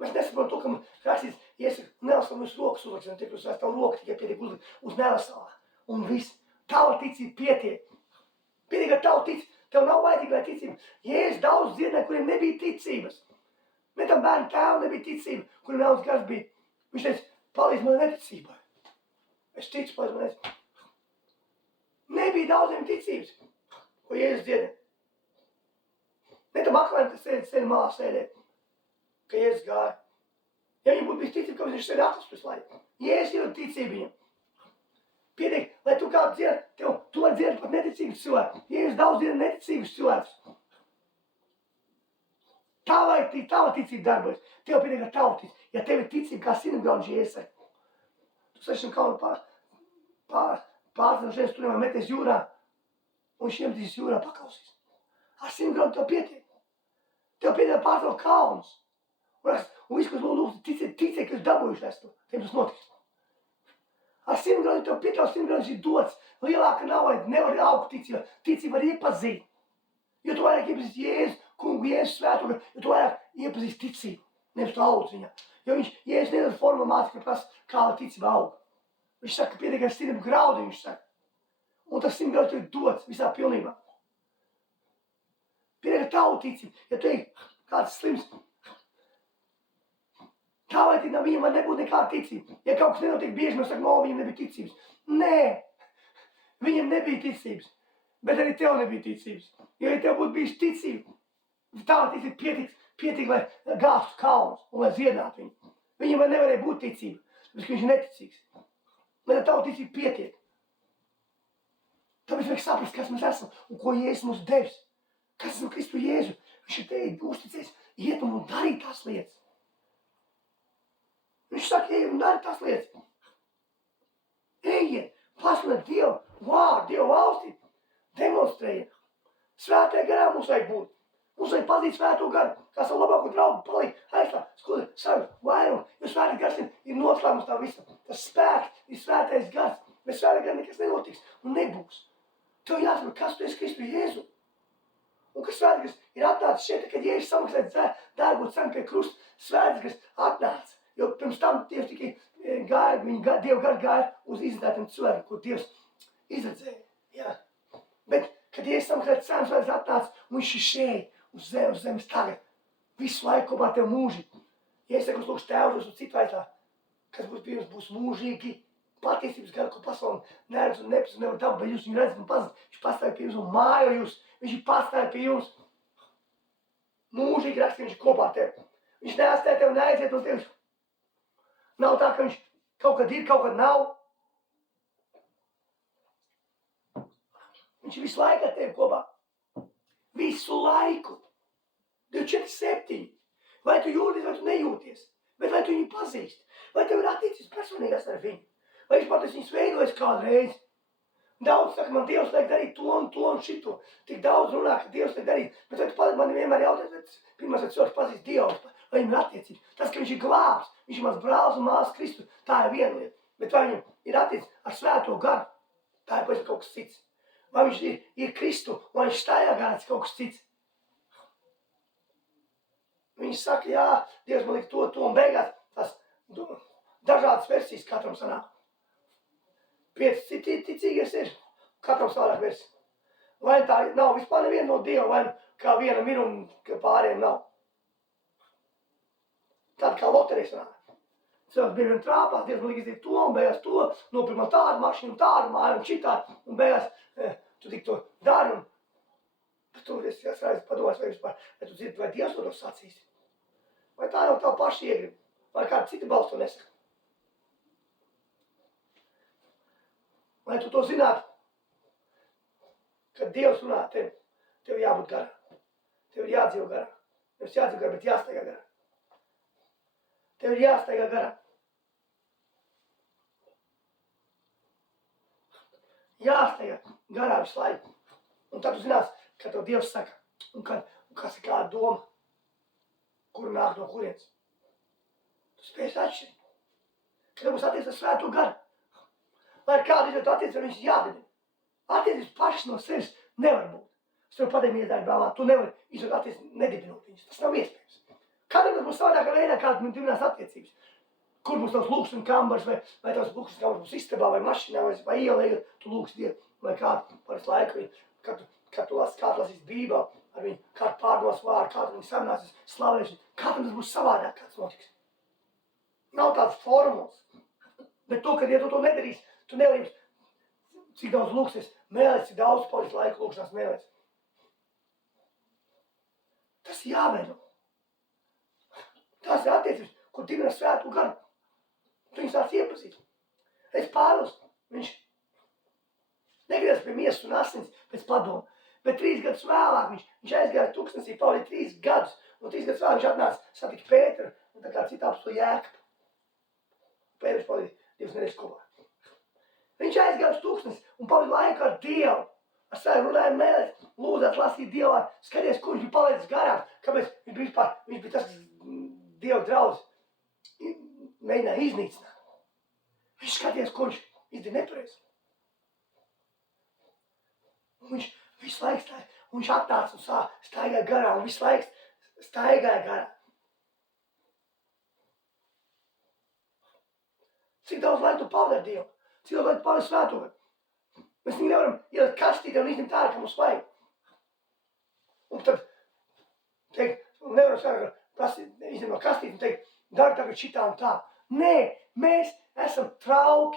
Mēs nesaprotam to, ka mums rakstīts, iesaka, nelasam uz rokas uzliksim, tiek uz tavu roku tikai pietiek uzlikt uz nelasalā. Un viss. Tava ticība pietiek. Pietiek ar tavu ticību. Tev nav vajadzīga ticība. Jēzus daudz dziedināja, kuriem nebija ticības. Ne tam bērnu tēvam nebija ticība, kuriem daudz gars bija. Viņš teica, palīdz man neticībai. Es ticu, palīdz man neticībai. Nebija daudziem ticības, ko Jēzus dziedināja. Ne tam aklēm, kas sēdi malā sēdē, ka Jēzus gāja. Ja viņam būtu bijis ticība, ka viņš sēdi aklas visu laiku. Jēzus ir ticība viņam. Pietiek, lai tu kādu dziedi, tu vari dziedāt pat neticīgus cilvēkus. Jēzus daudz dzieda neticīgus cilvēkus. Tava ticība darbojas. Tev pietiek ar tavu ticību. Ja tev ir ticība, kā 100 graudu Jēzus saka. Tu 6 kalnu pārcenošiem stundiem meties jūrā, un šiem ticīs jūrā pakausīs. Ar 100 graudu tev pietiek. Tev pietiek pārcenot kalnus. Un viss, kas lūdzu, ticiet, ka jūs dabūjuši esmu. Tiem tas notiks. Ar 100 graudu tev pietiek, 100 graudu ir dots. Lielāka nav, nevar augt ticība. Ticība var iepazīt. Jo tu vairāk iepazīst Jēzu, kungu Jēzus svēto, jo tu vairāk iepazīst ticību. Nevis tu audz viņā. Jo Jēzus nedod formu mācīt, ka prasa, kā ticība aug. Viņš saka, ka pietiek ar 100 graudu, viņš saka. Un tas 100 graudu tev ir dots visā pilnībā. Pietiek ar tavu ticību. Ja tu ej kāds slims, tā vai viņam var nebūt nekāda ticība. Ja kaut kas nenotiek bieži, mēs sakam, viņam nebija ticības. Nē, viņam nebija ticības. Bet arī tev nebija ticības. Jo, ja tev būtu bijis ticība, tā ticība pietiek, lai gāstu kalnus un lai dziedinātu viņu. Viņam vēl nevarēja būt ticība, tāpēc, ka viņš ir neticīgs. Bet ar tavu ticību pietiek. Tāpēc vajag saprast, kas mēs esam un ko Jēzus mums devis. Kas ir Kristu Jēzu? Viņš ir teikt, uzticies, iet un darīt tās lietas. Viņš saka, ej un dari tās lietas. Ejiet, pasludiniet Dievu vārdu, Dievu valstību. Demonstrējiet. Svētajā garā mums vajag būt. Mums vajag pazīt svēto garu, kā savu labāko draugu palikt, aizslāt, skudri, savu vairumu, jo svētais gars ir noslēmums tā visam. Tas spēks ir svētais gars, bet svētajā garā nekas nenotiks un nebūs. Tev jāsaprot, kas tu esi Kristu Jēzu. Un ka svētais gars ir atnācis šeit, kad Jēzus samaksāja dārgot cenu pie krusta, svētais gars atnāca. Jo pirms tam Dievs tikai gāja, Dieva gars gāja uz izredzētiem cilvēkiem, ko Dievs izredzēja. Jā. Bet, kad Jēzus samaksāja cenu, svētais atnāca, un viņš ir šeit. Uz zemes tagad, visu laiku kopā tev mūžīgi. Ja es teiktu, lūkšu tēvus un citu vaicā, kas būs pie jums, būs mūžīgi, patiesības garu, ko pasauli neredz un nepaz un nevar dabūt, bet jūs viņu redzat un pazat. Viņš pastāv pie jums un mājo jūs, viņš ir pastāv pie jums. Mūžīgi raksta, viņš ir kopā tev. Viņš neatstāja tev, neaiziet no tevis. Nav tā, ka viņš kaut kad ir, kaut kad nav. Viņš ir visu laiku ar tevi kopā. Visu laiku. 24/7. Vai tu jūties, vai tu nejūties. Bet vai tu viņu pazīsti. Vai tev ir attiecības personīgās ar viņu. Vai viņš pat viņus veidojis kādreiz. Daudz saka, man Dievs liek darīt to un šito. Tik daudz runā, ka Dievs liek darīt. Bet vai tu palīdzi man vienmēr jautāt, pirmās, vai cilvēks pazīst Dievu, vai viņam ir attiecības. Tas, ka viņš ir glābs, viņš ir mans brālis un māsas Kristus, tā ir viena lieta. Bet vai viņam ir attiecības ar svēto garu, tā ir pēc kaut kas cits. Vai viņš ir Kristu, vai viņš stājā gārds kaut kas cits. Viņš saka, jā, Dievs man liek to, un beigās tās dažādas versijas katram sanāk. 5 ticīgies ir, katram savādāk versija. Vai tā nav vispār neviena no Dieva, vai kā vienam ir un pārējiem nav. Tāda kā loterija sanāk. Cilvēks bieži vien trāpās, Dievs man liek izdarīt to, un beigās to, nopirkt man tādu mašīnu, tādu māju, un šitādu, un beigās tu tik to dari, un bet tu esi padomājis, vai vispār, vai tu dzirdi, vai Dievs to sacīs. Vai tā nav tavu pašu iegriba, vai kāda cita balss to nesaka. Lai tu to zinātu, kad Dievs runā tev, tev jābūt garā. Tev ir jādzīvo garā. Nevis jādzīvo garā, bet jāstaigā garā. Tev ir jāstaigā garā. Jāstaigā garā visu laiku. Un tad tu zinās, ka tev Dievs saka, un kas ir kāda doma, kur nāk no kurienes. Tu spēsi atšķirt. Kad tev būs attiecības ar Svēto garu. Lai kādu izvietu attiecību, viņš jādibina. Attiecības pašas no sevis nevar būt. Es tev pateiktu, mīļātāji brālā, tu nevari izvietu attiecības nedibinot viņus. Tas nav iespējams. Katram tas būs savādākā veidā, kā tu dibinās attiecības. Kur būs tavs lūkšana kambars, vai tavs lūkšana kambars būs istabā, vai mašīnā, vai ielē, tu lūksi Dievu, vai kādu par visu laiku, kad tu lasīs Bībeli, ar viņu kādu pārdomās vārdu, kādu viņu sarunāsies, slavēšanu. Katram tas būs savādāk, kāds notiks. Nav tāds formulas. Bet to, kad ja tu to nedarīsi, tu nevari, cik daudz lūksies, mēlēs, cik daudz paliks laika lūkšanās mēlēs. Tas jāveido. Tās ir attiecības, kur dibina Svēto garu. Tu viņus tās iepazīt. Es Pāvils, viņš negribas pie miesas un asins pēc padomu, bet 3 gadus vēlāk viņš aizgāja tūkstnesī, pavadīja 3 gadus, un 3 gadus vēlāk viņš atnāca, satika Pēteru, un tā kā citā apstuli Jēkabu. Pēters pavadīja 2 nedēļas kopā. Viņš aizgāja uz tūkstnesi un pavadīja laiku ar Dievu, ar savu runājumu mēlēs, lūdzās, lasīt Dievā, skaties, kur viņš bija palaidis garām, kāpēc viņš bija tas, kas Dieva draudz mēģināja iznīcināt. Viņš skaties, ko viņš izdarīja nepareizi. Un viņš visu laiku stāja, un viņš atnāca un staigāja garām, un visu laiku staigāja garām. Cik daudz laiku tu pavadi ar Dievu? Cik daudz laiku tu pavadi Svēto garu? Mēs viņu nevaram ielikt kastītē un izņemt ārā, ka mums vajag. Un tad teikt, nevaram izņemt no kastītes un teikt, dari tagad šitā un tā. Nē, mēs esam trauki.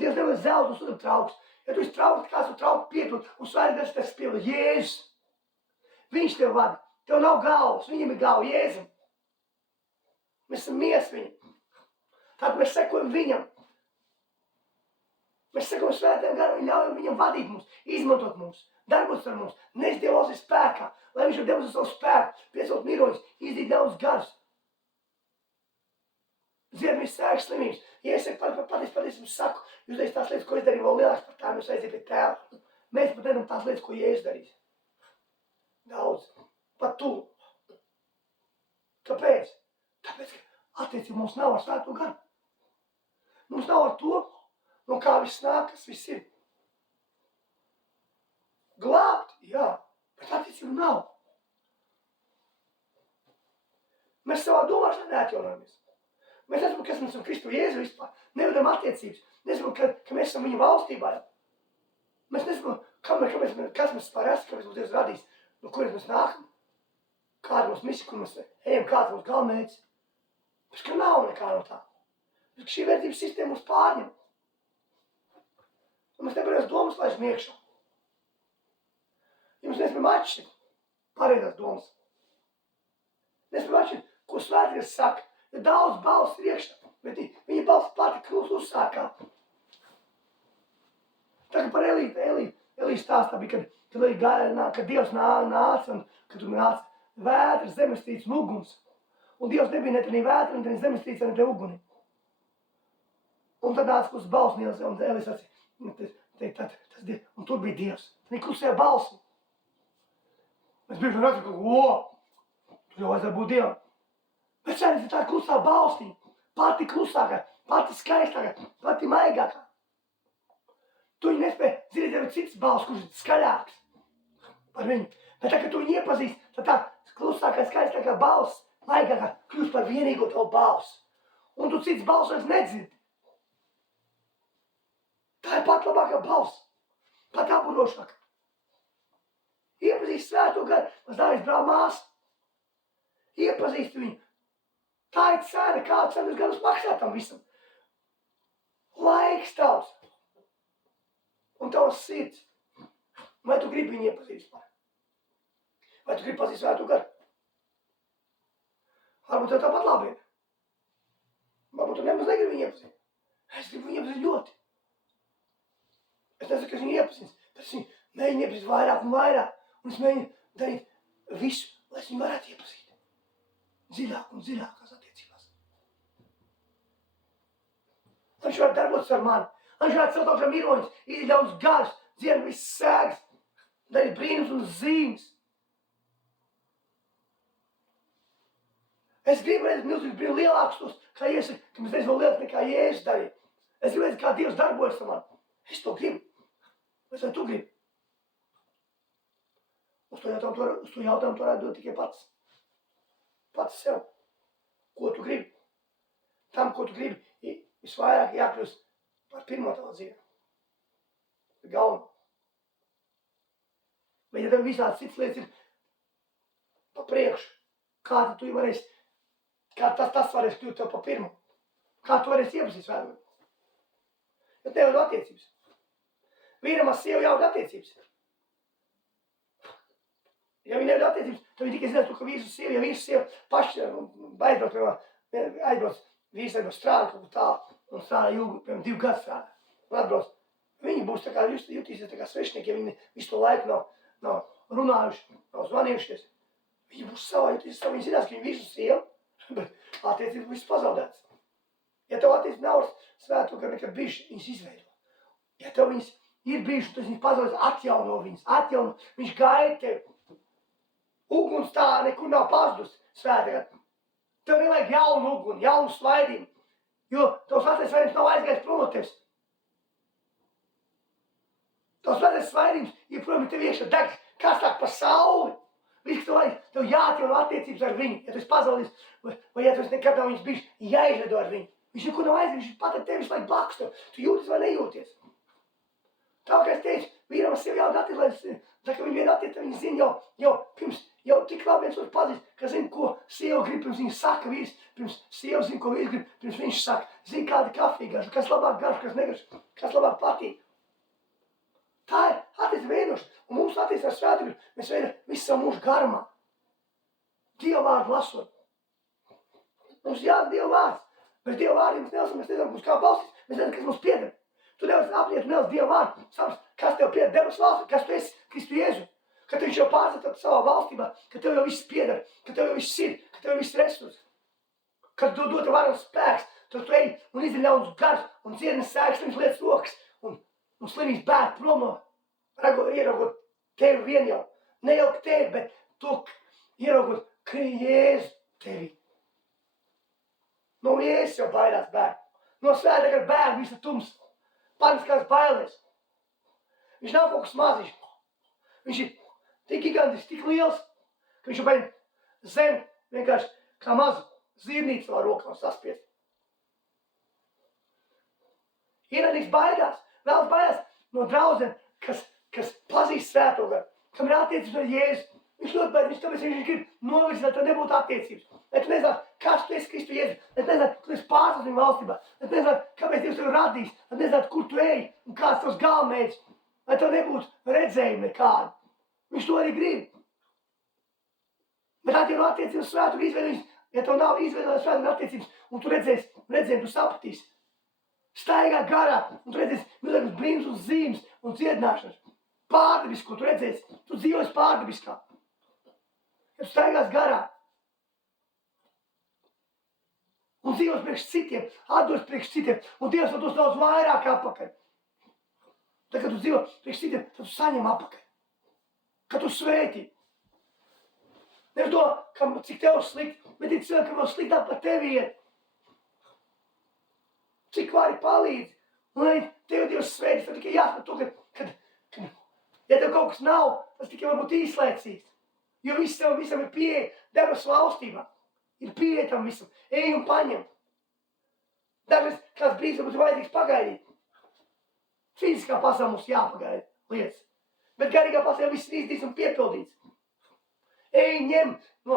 Dievs nevar zelta un sudam trauks. Ja tu esi trauks, kāds tu trauku piepild un Svētais Gars tev piepild. Jēzus. Viņš tev vada. Tev nav galvas, viņam ir galva Jēzum. Mēs esam mies viņam. Tātad mēs sekojam viņam. Mēs sekojam Svētajam Garam, viņi ļaujam viņam vadīt mums, izmantot mums, darboties ar mums, nes Dievu valsts spēkā, lai viņš var demonstrēt savu spēku, piecelt miroņus, izdīt daudz garus. Dzied visu sēgas slimības. Ja es patiesībā saku, jūs darīs tās lietas, ko es darīju, vēl lielāks par tām, jūs aiziet pie Tēva. Mēs pat nedaram tās lietas, ko Jēzus darīs. Daudz. Pat tu. Kāpēc? Tāpēc, ka attiecība mums nav ar Svēto Garu. Mums nav ar to, no kā viss nāk, kas viss ir. Glābt, jā, bet attiecību nav. Mēs savā domāšanā neatjaunojamies. Mēs nezinām, kas mēs esam Kristu Jēzu vispār. Nevedam attiecības. Nezinām, ka mēs esam viņa valstībā. Mēs nezinām, kas mēs vispār esam, kāpēc mums Dievs radīs, no kuriem mēs nākam. Kāda mums misija, kur mēs ejam, kāds mums galvenmērķis. Pēc ka nav nekā no tā. Pēc ka šī vērtības sistēma mums pārņem. Un mēs nepareizās domas laižam iekšā. Ja mēs nespējam atšķirt pareizās domas. Nespējam atšķirt, ko Svētais saka. Ja daudz balss ir iekšā, bet viņa balss pati kļūst uzsākā. Tā kā par Eliju stāstā bija, kad Dievs nāca un kad tur nāca vētras, zemestrīces un uguns. Un Dievs nebija ne tenī vētra, ne tenī zemestrīces, ne te uguni. Un tad nāca klusas balss un Elija sacīja, un tur bija Dievs. Tad klusajā balsi. Mēs bieži vien redzam, ka, tur jau vajadzētu būt Dievam. Bet šeit ir tāda klusā balstī, pati klusākā, pati skaistākā, pati maigākā. Tu viņu nespēj zināt, jau cits balss, kurš ir skaļāks par viņu. Bet tā, kad tu viņu iepazīst, tad tā klusākā, skaistākā balss, maigākā, kļūst par vienīgo tavu balss. Un tu cits balss vairs nedzirdi. Tā ir pat labākā balss, pat aburošākā. Iepazīst Svēto Garu, maz dāvis brāl māsu. Iepazīst viņu. Tā ir cena, kāds cenas gadus maksā tam visam. Laiks tavs. Un tavs sirds. Vai tu gribi viņu iepazīt? Vai tu gribi pazīt Svēto garu? Varbūt tev tāpat labi ir. Varbūt tu nemaz negribi viņu iepazīt. Es gribu viņu iepazīt ļoti. Es nesaku, ka es viņu iepazīt, bet es viņu mēģinu iepazīt vairāk un vairāk. Un es mēģinu darīt visu, lai es viņu varētu iepazīt. Dziļāk un dziļākās attiecībās. Lai viņš varētu darboties ar mani. Lai viņš varētu celt augšā miroņus, izīt daudz garus, dziedāt visas sēgas, darīt brīnums un zīmes. Es gribu redzēt milzīgus brīnums lielākus tos, kā Jēzus, ka mēs vēl lielāks nekā Jēzus darīja. Es gribu redzēt, kā Dievs darbojas ar mani. Es to gribu. Vai tu gribi? Uz to jautājumu tu varētu dot tikai pats. Pats sev. Ko tu gribi? Tam, ko tu gribi, visvairāk jākļūst par pirmo tavā dzīvē. Galveno. Bet ja tev visāds cits lietas ir pa priekšu, kā tu varēsi, kā tas varēs kļūt tev pa pirmo? Kā tu varēsi iepazīt Svēto? Jo tev ir attiecības. Vīram ar sievu jau ir attiecības. Ja viņi nevar attiecības, tad viņi tikai zinās to, ka vīrs un sieva, ja vīrs un sieva paši aizbrauc, vīrs aizbrauc strādā kaut kā tā, un strādā ilgu, piemēram, 2 gadu strādā, un atbrauc. Viņi būs tā kā, jutīsies tā kā svešinieki, ja viņi visu to laiku nav runājuši, nav zvanījušies. Viņi būs savā, jutīsies savā, viņi zinās, ka viņi vīrs un sieva, bet attiecības viss pazaudēts. Ja tev attiecības nav Svēto garu nekad bijuši, viņas izveido. Ja tev viņas ir bijuši, tad viņas pazaudēs, atjauno viņas, viņš gaida tevi. Uguns tā nekur nav pazudus Svētā garu. Tev nevajag jaunu uguni, jaunu svaidījumu, jo tavs vecais svaidījums nav aizgājis prom no tevis. Tavs vecais svaidījums, ja prom tev iekšā degs, karstāk par sauli. Viss, tev jāatjauno attiecības ar viņu, ja tu esi pazaudījis, vai ja tu esi nekad nav viņas bijis, jāizvedo ar viņu. Viņš nekur nav aizgājis, viņš pat ar tevi visu laiku blakus tev. Tu jūties vai nejūties. Tā kā es teicu, vīram ar sievu jābūt attiecības, tā kā viņi vien attiecības, viņi zina jau tik labi viens otru pazīst, ka zina, ko sieva grib, pirms viņa saka vīrs, pirms sieva zina, ko vīrs grib, pirms viņš saka. Zina, kāda kafija garša, kas labāk garša, kas negarša, kas labāk patīk. Tā ir attiecība veidošana, un mums attiecība ar Svēto garu, mēs veidojam visu savu mūžu garumā. Dieva vārdu lasot. Mums jāsaka Dieva vārds. Bez Dieva vārdiem mēs nezinām, uz kā balstīs, mēs nezinām, kas mums pieder. Tu nevar apliet, tu nevar Dieva vārdu, saprast, kas tev pieder debes valsts, kas tu esi Kristu Jēzu. Ka viņš jau pārstāv savā valstībā, ka tev jau viss pieder, ka tev jau viss ir, ka tev jau viss resurs. Kad tu dod varam spēks, tad tu ej un izdari ļaunus garus un dziedini sēgas slims lietas rokas un slimības bēg prom no, ieraugot tevi vien jau. Ne jau tevi, bet to ieraugot, ka Jēzu tevi. No Jēzus jau baidās bēg. No Svētā gara bēg visa tums. Paniskās bailēs. Viņš nav kaut kas maziņš. Viņš ir tik gigantisks, tik liels, ka viņš jau baid zem vienkārši kā mazu zīrnīcu savā rokā saspiest. Ienaidnieks baidās, vēlas baidās no draudzēm, kas pazīst Svēto garu, kam ir attiecības ar Jēzu. Viņš ļoti baidās, tāpēc viņš grib novirzīt, lai tev nebūtu attiecības. Lai tu nezinātu, kas tu esi Kristu Jēzu, lai tu nezinātu, ka tu esi pārstāvs viņa valstībā, lai tu nezinātu, kāpēc Dievs tevi radīs, lai tu nezinātu, kur tu ej un kāds tavs galvenmērķis, lai tev nebūtu redzējumi nekādi. Viņš to arī grib. Bet attiecības attiecības Svēto garu izveidojis, ja tev nav izveidojis Svēto garu attiecības, un tu redzēsi, tu sapratīsi. Staigā garā, un tu redzēsi milzīgus brīnums un zīmes un dziedināšanas. Pārdabisku, ko tu redzēsi, tu dzīvosi pārdabiskā. Ja tu staigās garā un dzīvos priekš citiem, atdos priekš citiem, un Dievs tev dos daudz vairāk apakaļ. Tad, kad tu dzīvo priekš citiem, tad tu saņem apakaļ. Kad tu svētī. Nevis to, cik tev slikt, bet ir cilvēki, kam vēl sliktāk par tevi iet. Cik vari palīdzi. Un lai tev Dievs svētīs, tad tikai jāsaka to, ka ja tev kaut kas nav, tas tikai varbūt īslaicīgs. Jo visam ir pieeja debesu valstībā. Ir pieeja tam visam. Ej un paņem. Dažreiz kāds brīdis varbūt vajadzīgs pagaidīt. Fiziskā pasaulē mums jāpagaida lietas. Bet garīgā pasaulē viss ir izdarīts un piepildīts. Ej ņem no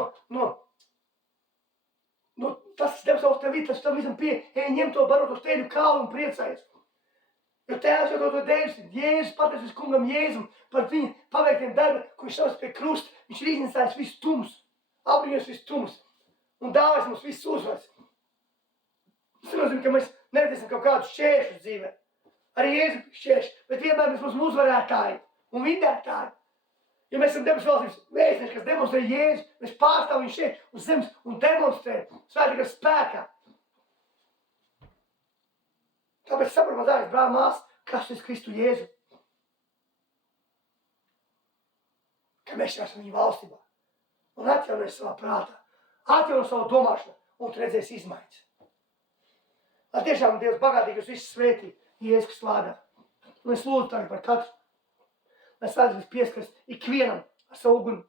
Nu, tas Dievs savs tev ir, tas tam visam ej ņem to barotos teļu kālu un priecājies. Jo Tēvs jau to devis, Jēzus pateicis kungam Jēzum par viņu paveiktiem darbiem, kur viņš savas pie krusta. Viņš ir iznīcājis visu tums, apbrīnījis visu tums un dāvājis mums visus uzvaras. Tas nozīmē, ka mēs neredzēsim kaut kādus šķēršus dzīvē. Arī Jēzus šķērši, bet vienmēr mēs būsim uzvarētāji un vidētāji. Ja mēs esam debesu valstības vēstneši, kas demonstrē Jēzu, mēs pārstāvam viņu šeit uz zemes un demonstrējam svētīgā spēkā. Tāpēc saprot, mazākais brāl mās, kas ir Kristu Jēzu. Ka mēs esam viņa valstībā. Un atjaunojas savā prātā. Atjaunojas savu domāšanu un tu redzēsi izmaiņas. Lai tiešām Dievs bagātīgi jūs visus svētī Jēzus vārdā. Un es lūdzu tagad par katru. Lai svētības pieskaras ikvienam ar savu uguni,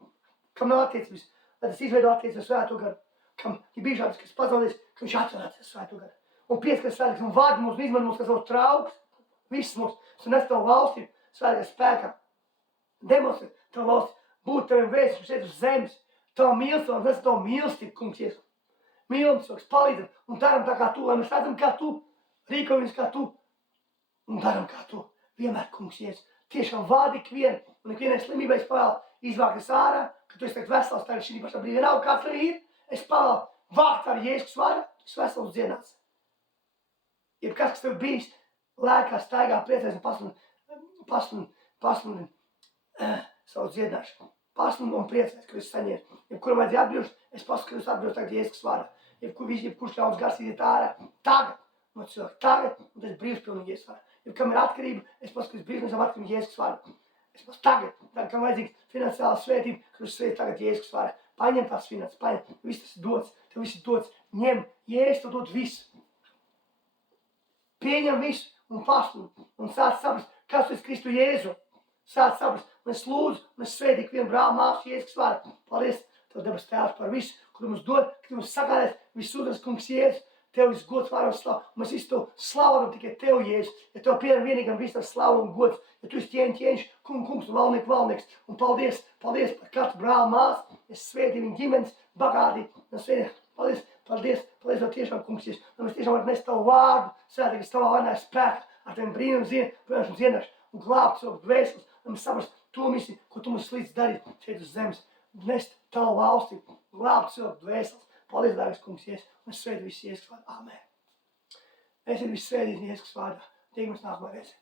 kam nav attiecības, lai tas izveido attiecības svēto garu, kam ir bijušāds, kas pazaudīs, ka viņš atcerēties svēto garu. Un pieskaras svētīgs un vārdi mūs un izman mūs, kas savus trauks, viss mūs, un nes tavu valstību svētīgā spēkā. Demonstrēt tavu valsti, būt taviem vēstiem šeit uz zemes, tavu mīlestību, nes tavu mīlestību, kungs Jēzus. Mīlestību, palīdzam un daram tā kā tu, lai mēs redzam kā tu, rīkojamies kā tu un daram kā tu. Vienmēr, kungs Jēzus, tiešām vādi ikvienu un ikvienai slimībai es pavēlu izvākties ārā, ka tu esi tagad vesels, tagad šī pašā brīdī nav kāds arī ir, es pavēlu vākt ar Jēzus vārdu, es vesels dziedās. Jebkas, kas tev bijis, lēkā, staigā, priecēs un pasludini savu dziedāšanu. Pasludini un priecēs, ka esi saņēmis. Jebkuram vajadzēja atbilst, es pasaku, ka jūs atbilst tagad Jēzus vārdā. Jebkurš ļauns gars iziet ārā tagad no cilvēka, tagad, un tas brīvs pilnīgi Jēzus vārdā. Jebkam ir atkarība, es pasaku, ka es brīvs no savu atkarību Jēzus vārdā. Es pasaku tagad, kam vajadzīga finansiāla svētība, ka jūs svēt tagad Jēzus vārdā. Paņem tās finanses, paņem, viss tas ir dots, tev viss ir dots. Ņem, Jēzus tev dod visu. Pieņem visu un pasludini un sāc saprast, kas ir Kristu Jēzu. Sāc saprast, un es lūdzu, un es sveicu ikvienu brāli māsu Jēzus vārdu. Paldies, Tev debes Tēvs par visu, kur mums dod, ka mums sagādājas visu ūdens kungs Jēzus. Tev viss gods, vārdu un slavu. Un mēs visu to slavam tikai Tev, Jēzus. Ja Tev piedara vienīgam visu slavu un gods. Ja Tu esi ķēniņš, kungs un valnieks. Un paldies par katru brāli māsu. Es sveicu viņu ģimenes bagātīgi. Paldies Tev tiešām, kungs Jēzus. Un mēs tiešām varam nest Tavu vārdu, svētīgas Tavā vainā spēku, ar Taviem brīnum zienašu un glābt savu dvēseles. Un mēs saprast to misiju, ko Tu mums līdz darīt šeit uz zemes. Nest Tavu valstību, glābt savu dvēseles. Paldies, dārgais kungs Jēzus. Un es sveicu visus Jēzus vārdā. Amen. Es ir viss svētīs Jēzus vārdā. Tiekamies nākamā reizē.